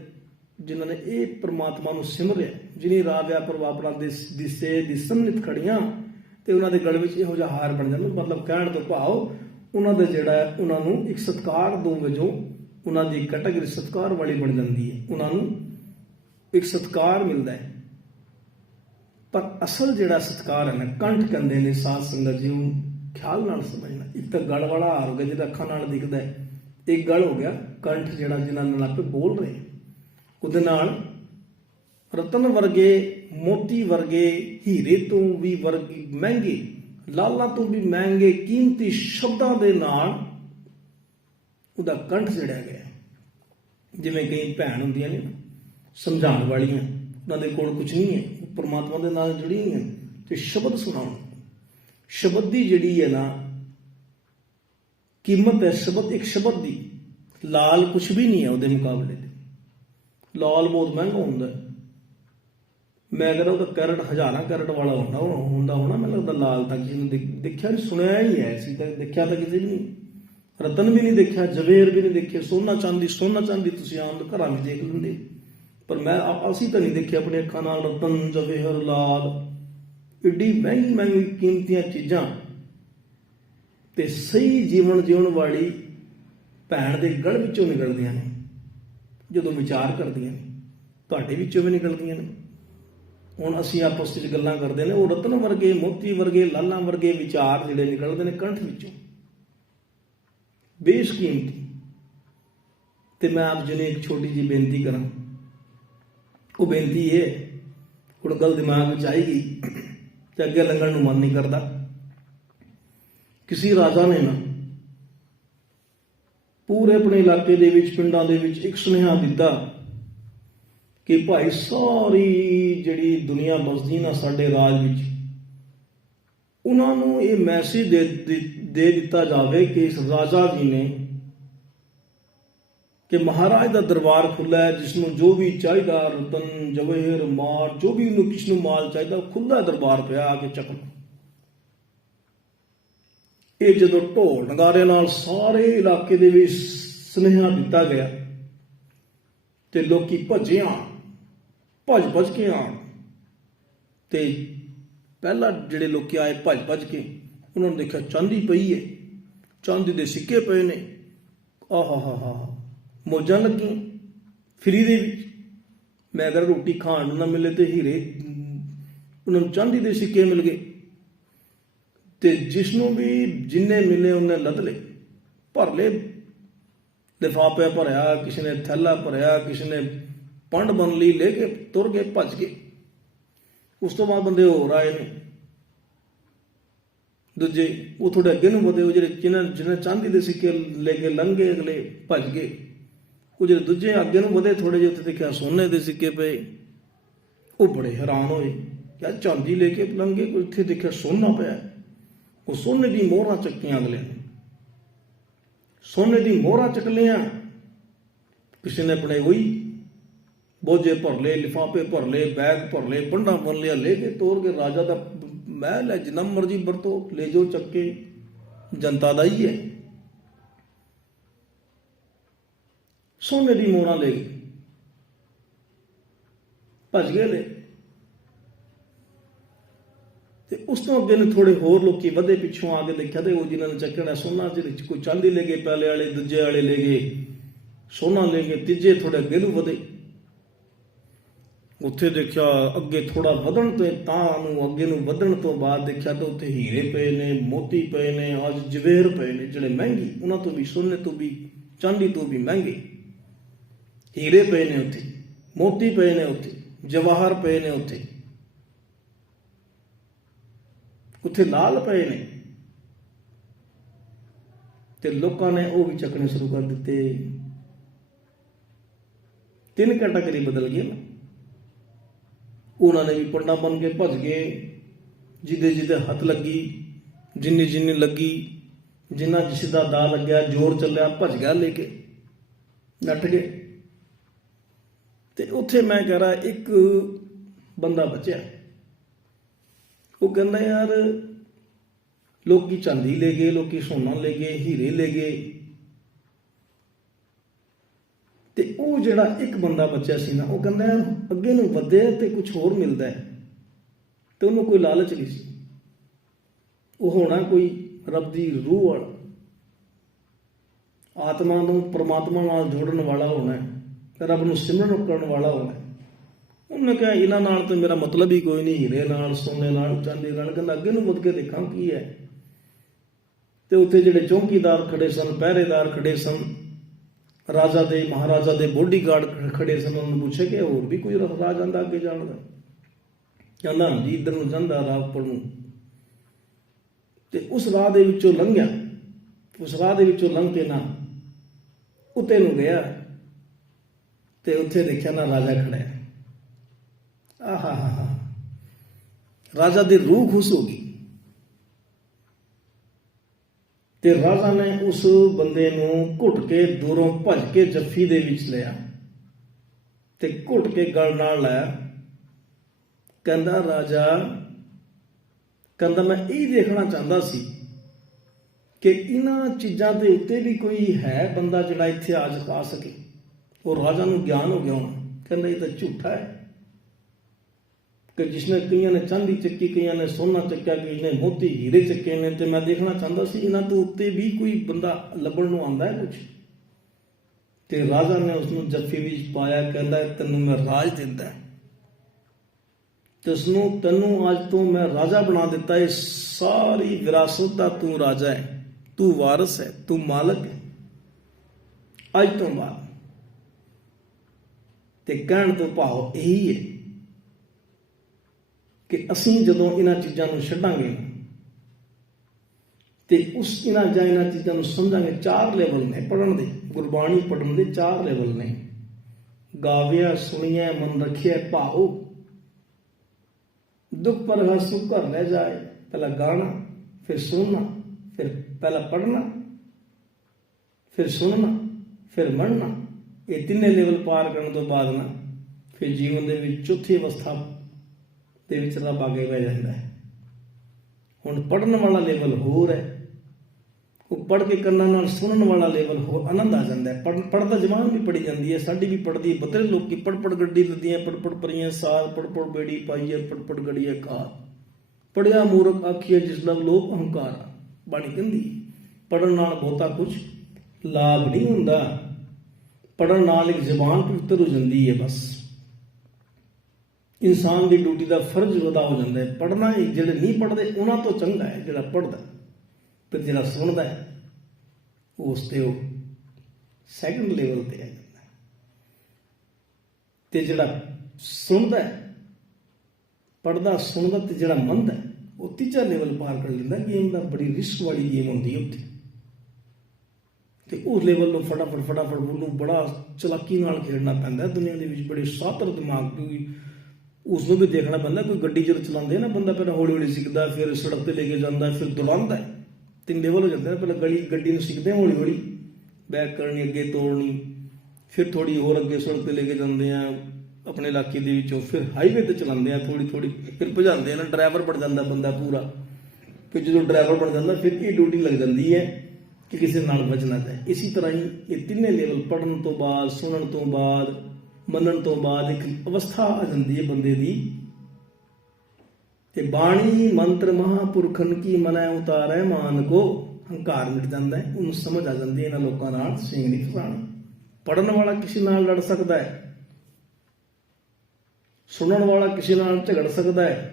ਜਿਨ੍ਹਾਂ ਨੇ ਇਹ ਪ੍ਰਮਾਤਮਾ ਨੂੰ ਸਿਮਰਿਆ, ਜਿਨੀ ਰਾਵਿਆ ਪ੍ਰਭ ਆਪਣਾ ਦਿਸੇ ਦਿਸਨ ਨਿਤ ਖੜੀਆਂ, ਤੇ ਉਹਨਾਂ ਦੇ ਗਲ ਵਿੱਚ ਇਹੋ ਜਿਹਾ ਹਾਰ ਬਣ ਜਾਂਦਾ। ਮਤਲਬ ਕਹਿਣ ਤੋਂ ਭਾਵ ਉਹਨਾਂ ਦਾ ਜਿਹੜਾ ਉਹਨਾਂ ਨੂੰ ਇੱਕ ਸਤਿਕਾਰ ਦੋ ਵਜੋਂ, ਉਹਨਾਂ ਦੀ ਕੈਟਾਗਰੀ ਸਤਿਕਾਰ ਵਾਲੀ ਬਣ ਜਾਂਦੀ ਹੈ। ਉਹਨਾਂ ਨੂੰ ਇੱਕ ਸਤਿਕਾਰ ਮਿਲਦਾ ਹੈ। ਪਰ ਅਸਲ ਜਿਹੜਾ ਸਤਿਕਾਰ ਹੈ ਨਾ, ਕੰਠ ਕਹਿੰਦੇ ਨੇ ਸਾਧ ਸੰਗਤ ਜੀ, ਉਹ ਖਿਆਲ ਨਾਲ ਸਮਝਣਾ। ਇੱਕ ਤਾਂ ਗਲ ਵਾਲਾ ਹਾਰ ਹੋ ਗਿਆ ਜਿਹੜਾ ਅੱਖਾਂ ਨਾਲ ਦਿਖਦਾ ਹੈ, ਇੱਕ ਗਲ ਹੋ ਗਿਆ ਕੰਠ ਜਿਹੜਾ ਜਿਨ੍ਹਾਂ ਨਾਲ ਆਪੇ ਬੋਲ ਰਹੇ। ਉਹਦੇ ਨਾਲ ਰਤਨ ਵਰਗੇ, ਮੋਤੀ ਵਰਗੇ, ਹੀਰੇ ਤੋਂ ਵੀ ਵਰਗੇ ਮਹਿੰਗੇ, ਲਾਲਾਂ ਤੋਂ ਵੀ ਮਹਿੰਗੇ ਕੀਮਤੀ ਸ਼ਬਦਾਂ ਦੇ ਨਾਲ ਉਹਦਾ ਕੰਠ ਜੜਿਆ ਗਿਆ। ਜਿਵੇਂ ਕਈ ਭੈਣ ਹੁੰਦੀਆਂ ਨੇ ਸਮਝਾਉਣ ਵਾਲੀਆਂ, ਉਹਨਾਂ ਦੇ ਕੋਲ ਕੁਝ ਨਹੀਂ ਹੈ, ਪਰਮਾਤਮਾ ਦੇ ਨਾਲ ਜੁੜੀ ਹੈ ਤੇ ਸ਼ਬਦ ਸੁਣਾਉਣ। ਸ਼ਬਦ ਦੀ ਜਿਹੜੀ ਹੈ ਨਾ ਕੀਮਤ ਹੈ, ਸ਼ਬਦ ਇੱਕ ਸ਼ਬਦ ਦੀ। ਲਾਲ ਕੁਝ ਵੀ ਨਹੀਂ ਹੈ ਉਹਦੇ ਮੁਕਾਬਲੇ ਤੇ। ਲਾਲ ਬਹੁਤ ਮਹਿੰਗਾ ਹੁੰਦਾ ਹੈ। ਮੈਂ ਕਹਿੰਦਾ ਉਹਦਾ ਕੈਰਟ ਹਜ਼ਾਰਾਂ ਕੈਰਟ ਵਾਲਾ ਹੁੰਦਾ ਹੋਣਾ ਮੈਨੂੰ ਲੱਗਦਾ। ਲਾਲ ਤਾਂ ਕਿਸੇ ਨੂੰ ਦੇਖਿਆ ਨਹੀਂ, ਸੁਣਿਆ ਹੀ ਹੈ ਸੀ, ਤਾਂ ਦੇਖਿਆ ਤਾਂ ਕਿਸੇ ਨੇ ਨਹੀਂ। ਰਤਨ ਵੀ ਨਹੀਂ ਦੇਖਿਆ, ਜਵੇਰ ਵੀ ਨਹੀਂ ਦੇਖੇ। ਸੋਨਾ ਚਾਂਦੀ ਤੁਸੀਂ ਆਮ ਘਰਾਂ ਵਿੱਚ ਦੇਖ ਲੈਂਦੇ, ਪਰ ਅਸੀਂ ਤਾਂ ਨਹੀਂ ਦੇਖਿਆ ਆਪਣੀ ਅੱਖਾਂ ਨਾਲ ਰਤਨ ਜਵੇਹਰ ਲਾਲ। ਏਡੀ ਮਹਿੰਗੀ ਕੀਮਤੀਆਂ ਚੀਜ਼ਾਂ ਤੇ ਸਹੀ ਜੀਵਨ ਜਿਉਣ ਵਾਲੀ ਭੈਣ ਦੇ ਗਲ ਵਿੱਚੋਂ ਨਿਕਲਦੀਆਂ ਨੇ ਜਦੋਂ ਵਿਚਾਰ ਕਰਦੀਆਂ ਨੇ। ਤੁਹਾਡੇ ਵਿੱਚੋਂ ਵੀ ਨਿਕਲਦੀਆਂ ਨੇ। ਹੁਣ ਅਸੀਂ ਆਪਸ ਵਿੱਚ ਗੱਲਾਂ ਕਰਦੇ ਨੇ, ਉਹ ਰਤਨ ਵਰਗੇ, ਮੋਤੀ ਵਰਗੇ, ਲਾਲਾਂ ਵਰਗੇ ਵਿਚਾਰ ਜਿਹੜੇ ਨਿਕਲਦੇ ਨੇ ਕੰਠ ਵਿੱਚੋਂ, ਬੇਸ਼ਕੀਮਤੀ। ਤੇ ਮੈਂ ਆਪ ਜੀ ਨੂੰ ਇੱਕ ਛੋਟੀ ਜਿਹੀ ਬੇਨਤੀ ਕਰਾਂ। ਉਹ ਬੇਨਤੀ ਇਹ, ਹੁਣ ਗੱਲ ਦਿਮਾਗ ਵਿੱਚ ਆਏਗੀ ਤੇ ਅੱਗੇ ਲੰਘਣ ਨੂੰ ਮਨ ਨਹੀਂ ਕਰਦਾ। ਕਿਸੇ ਰਾਜਾ ਨੇ ਨਾ ਪੂਰੇ ਆਪਣੇ ਇਲਾਕੇ ਦੇ ਵਿੱਚ, ਪਿੰਡਾਂ ਦੇ ਵਿੱਚ ਇੱਕ ਸੁਨੇਹਾ ਦਿੱਤਾ ਕਿ ਭਾਈ ਸਾਰੀ ਜਿਹੜੀ ਦੁਨੀਆ ਬਸਦੀ ਨਾ ਸਾਡੇ ਰਾਜ ਵਿੱਚ, ਉਹਨਾਂ ਨੂੰ ਇਹ ਮੈਸੇਜ ਦੇ ਦਿੱਤਾ ਜਾਵੇ ਕਿ ਇਸ ਰਾਜਾ ਜੀ ਨੇ ਕਿ ਮਹਾਰਾਜ ਦਾ ਦਰਬਾਰ ਖੁੱਲ੍ਹਾ ਹੈ, ਜਿਸ ਨੂੰ ਜੋ ਵੀ ਚਾਹੀਦਾ, ਰਤਨ ਜਵਾਹਰ ਮਾਲ, ਜੋ ਵੀ ਉਹਨੂੰ ਕਿਸ ਨੂੰ ਮਾਲ ਚਾਹੀਦਾ, ਖੁੱਲ੍ਹਾ ਦਰਬਾਰ ਪਿਆ, ਆ ਕੇ ਚੱਕ ਲਓ। ਇਹ ਜਦੋਂ ਢੋਲ ਨਗਾਰੇ ਨਾਲ ਸਾਰੇ ਇਲਾਕੇ ਦੇ ਵਿੱਚ ਸੁਨੇਹਾ ਦਿੱਤਾ ਗਿਆ ਤੇ ਲੋਕੀ ਭੱਜ ਕੇ ਆਣ। ਤੇ ਪਹਿਲਾਂ ਜਿਹੜੇ ਲੋਕੀ ਆਏ ਭੱਜ ਕੇ, ਉਹਨਾਂ ਨੂੰ ਦੇਖਿਆ ਚਾਂਦੀ ਪਈ ਹੈ, ਚਾਂਦੀ ਦੇ ਸਿੱਕੇ ਪਏ ਨੇ। ਆਹਾ ਮੌਜਾਂ ਲੱਗੀਆਂ ਫਰੀ ਦੇ ਵਿੱਚ। ਮੈਂ ਅਗਰ ਰੋਟੀ ਖਾਣ ਨੂੰ ਨਾ ਮਿਲੇ ਤੇ ਹੀਰੇ, ਉਹਨਾਂ ਨੂੰ ਚਾਂਦੀ ਦੇ ਸਿੱਕੇ ਮਿਲ ਗਏ। ਤੇ ਜਿਸ ਨੂੰ ਵੀ ਜਿੰਨੇ ਮਿਲੇ ਉਹਨੇ ਲੱਦ ਲਏ, ਭਰ ਲਏ। ਲਿਫਾਫੇ ਭਰਿਆ, ਕਿਸੇ ਨੇ ਥੈਲਾ ਭਰਿਆ, ਕਿਸੇ ਨੇ ਪੰਡ ਬਣ ਲਈ, ਲੈ ਕੇ ਤੁਰ ਗਏ, ਭੱਜ ਗਏ। ਉਸ ਤੋਂ ਬਾਅਦ ਬੰਦੇ ਹੋਰ ਆਏ ਨੇ ਦੂਜੇ, ਉਹ ਥੋੜੇ ਅੱਗੇ ਨੂੰ ਵਧੇ। ਉਹ ਜਿਹੜੇ ਜਿਹਨਾਂ ਚਾਂਦੀ ਦੇ ਸਿੱਕੇ ਲੈ ਕੇ ਲੰਘੇ, ਅਗਲੇ ਭੱਜ ਗਏ। ਉਹ ਜਿਹੜੇ ਦੂਜੇ ਅੱਗੇ ਨੂੰ ਵਧੇ ਥੋੜੇ ਜਿਹੇ, ਉੱਥੇ ਦੇਖਿਆ ਸੋਨੇ ਦੇ ਸਿੱਕੇ ਪਏ। ਉਹ ਬੜੇ ਹੈਰਾਨ ਹੋਏ, ਯਾਰ ਚਾਂਦੀ ਲੈ ਕੇ ਲੰਘੇ, ਉੱਥੇ ਦੇਖਿਆ ਸੋਨਾ ਪਿਆ। ਉਹ ਸੋਨੇ ਦੀ ਮੋਹਰਾਂ ਚੱਕੀਆਂ ਅਗਲੇ ਨੇ। सोने की मोहरा चक लिया, किसी ने अपने वही बोझे भर ले, लिफाफे भर ले, बैग भर ले, पंडा बन लिया, ले के तोड़ के राजा का महल है, जिन्ना मर्जी वरतो ले जाओ चक के, जनता का ही है। सोने की मोहरा ले गए, भज गए ले। ते उस तो अगे ने थोड़े होर लोग वधे, पिछों आके देखा तो वो जिन्होंने चकना सोना, कोई चांदी ले गए, पहले वाले दूजे वाले ले गए, सोना ले गए, तीजे थोड़े अगे नूं वधे। उत्थे देखा अगे थोड़ा वधण ते अगे नूं वधण तो बाद देखा तो उत्थे हीरे पे ने, मोती पे ने, अज जवेर पे ने, जिहड़े महंगी, उन्हां तो भी, सोने तो भी, चांदी तो भी महंगे हीरे पे ने, उत्थे मोती पे ने, उत्थे जवाहर पे ने, उत्थे लाल पे ने। ते लोकां ने वो भी चकने शुरू कर दिते। 3 कैटागरी बदल गई ना। उन्होंने भी पंडा बन के भज गए, जिदे जिदे हथ लगी, जिन्नी जिन्नी लगी, जिन्ना जिसका दा लग्या, जोर चलिया, भज गया लेके, नट गए। ते उत्थे मैं कह रहा एक बंदा बचया, वो कहना यार लोकी चांदी ले गए, लोकी सोना ले गए, हीरे ले गए, ते वो जिहड़ा एक बंदा बच्चा सी ना, वो कहंदा यार अगे नूं वधे ते कुछ होर मिलदा है, ते उहनूं कोई लालच नहीं सी। वो होना कोई रब दी रूह वाला, आत्मा नूं परमात्मा नाल जोड़न वाला होना है, रब नूं सिमरन करन वाला होना है। उन्हें कहा इन्हां नाल तो मेरा मतलब ही कोई नहीं, हीरे नाल, सोने नाल, चांदी नाल। कहंदा अगे नूं वध के देखां की है। ते उत्थे जिहड़े चौकीदार खड़े सन, पहरेदार खड़े सन, राजा दे महाराजा दे बॉडीगार्ड खड़े सन, उन्होंने पूछे कि होर भी कोई राह जांदा अगे जाण दा? कहंदा हां जी, इधर नूं जांदा राह उपर नूं। ते उस राह दे विचों लंघिया, उस राह दे विचों लंघ के ना उत्ते नूं गया, ते उत्थे देखिया ना राजा खड़ा है। आहा हा हा, राजा दी रूह खुश हो गई। ते राजा ने उस बंदे नूं घुट के दूरों भज के जफ्फी दे विच लिया, ते घुट के गल नाल लाया। कहंदा राजा, कहंदा मैं यही देखना चाहता सी कि इन्हां चीज़ां दे उत्ते भी कोई है बंदा जिहड़ा इत्थे आ सके। और राजा नूं ज्ञान हो गया होना। कहंदा ये तो झूठा है कि जिसने कईयां ने चांदी चक्की, कईयां ने सोना चक्या, कई ने मोती हीरे चक्के ने, ते मैं देखना चाहता सी इन्हां तो उत्ते भी कोई बंदा लभण नूं आंदा है कुछ। ते राजा ने उसनूं जफ्फी विच पाया। कहंदा तैनूं मैं राज दिंदा है, तैनूं अज तो मैं राजा बना दिता है, सारी विरासत दा तू राजा है, तू वारिस है, तू मालक है अज तो बाद। ते कहण तो भाव यही है कि असीं जदों इन्हां चीज़ां नूं छड्डांगे ते उस इन्हां चीज़ां नूं समझांगे। 4 लेवल ने पढ़न दे, गुरबाणी पढ़न दे 4 लेवल ने। गाविया सुनिया मन रखिया भाओ, दुख पर हर सुख घर रह जाए। पहला गाना, फिर सुनना, फिर पहला पढ़ना, फिर सुनना, फिर मनना। ये 3 लेवल पार करने तो बाद ना फिर जीवन दे विच चौथी अवस्था दे विच रब आगे बह जाता है। हुण पढ़न वाला लेवल होर है, वो पढ़ के कन्नां नाल सुनन वाला लेवल होर आनंद आ जाता है। पढ़दा जवान भी पढ़ी जाती है, साडी भी पढ़दी, बथेरे लोग पढ़ गड्डी लदियां, पढ़ परियां साल, पढ़ बेड़ी पाईए, पढ़ गड़िए कार। पढ़िया मूर्ख आखिए जिस लव लोभ अहंकार। बाणी कहंदी पढ़न नाल बहुता कुछ लाभ नहीं हुंदा, पढ़न नाल एक जबान पवित्र हो जाती है। बस इंसान की ड्यूटी का फर्ज अदा हो जाता है। पढ़ना ही जिहड़े नहीं पढ़ते उन्हां तो चंगा है जिहड़ा पढ़दा, फिर जिहड़ा सुनदा है उस ते सैकंड लेवल ते आ जाता है। ते जिहड़ा सुनदा है, पढ़दा सुनदा ते जिहड़ा मनदा है वो तीजा लेवल पार कर लैंदा। गेम दा बड़ी रिस्क वाली गेम होंदी है उत्थे, ते उस लेवल नूं फटाफट उन्होंने बड़ा चलाकी नाल खेलना पैंदा है। दुनिया दे विच बड़े शातिर दिमाग, क्योंकि उसनूं भी देखना पैंदा। कोई गड्डी जद चलाते ना बंदा पहले हौली हौली सीखता, फिर सड़क पर लेके जाता, फिर दौड़ाता है। 3 लेवल हो जाते हैं। पहले गड्डी नूं सीखते हौली हौली, ਬੈਕ ਕਰਨੀ, ਅੱਗੇ ਤੋੜਨੀ, ਫਿਰ ਥੋੜੀ ਹੋਰ ਅੱਗੇ ਸੜਕ ਤੇ ਲੈ ਕੇ ਜਾਂਦੇ ਆ ਆਪਣੇ ਇਲਾਕੇ ਦੇ ਵਿੱਚੋਂ, ਫਿਰ ਹਾਈਵੇ ਤੇ ਚਲਾਉਂਦੇ ਆ ਥੋੜੀ ਥੋੜੀ, ਫਿਰ ਭਜਾਉਂਦੇ ਆ ਨਾ, ਡਰਾਈਵਰ ਬਣ ਜਾਂਦਾ ਬੰਦਾ ਪੂਰਾ। ਫਿਰ ਜਦੋਂ ਡਰਾਈਵਰ ਬਣ ਜਾਂਦਾ ਫਿਰ ਇਹ ਡਿਊਟੀ ਲੱਗ ਜਾਂਦੀ ਹੈ ਕਿ ਕਿਸੇ ਨਾਲ ਬਚਣਾ ਚਾਹੇ। ਇਸੇ ਤਰ੍ਹਾਂ ਹੀ ਇਹ ਤਿੰਨੇ ਲੈਵਲ ਪੜ੍ਹਨ ਤੋਂ ਬਾਅਦ, ਸੁਣਨ ਤੋਂ ਬਾਅਦ, ਮੰਨਣ ਤੋਂ ਬਾਅਦ ਇੱਕ ਅਵਸਥਾ ਆ ਜਾਂਦੀ ਹੈ ਬੰਦੇ ਦੀ, ਤੇ ਬਾਣੀ ਮੰਤਰ ਮਹਾਂਪੁਰਖਨ ਕੀ ਮਨੈ ਉਤਾਰੈ ਮਾਨ ਕੋ, ਹੰਕਾਰ ਮਿਟ ਜਾਂਦਾ ਹੈ, ਉਹਨੂੰ ਸਮਝ ਆ ਜਾਂਦੀ ਹੈ ਇਹਨਾਂ ਲੋਕਾਂ ਨਾਲ ਸਿੰਘ ਨਹੀਂ ਫਸਾਣਾ। ਪੜ੍ਹਨ ਵਾਲਾ ਕਿਸੇ ਨਾਲ ਲੜ ਸਕਦਾ ਹੈ, ਸੁਣਨ ਵਾਲਾ ਕਿਸੇ ਨਾਲ ਝਗੜ ਸਕਦਾ ਹੈ,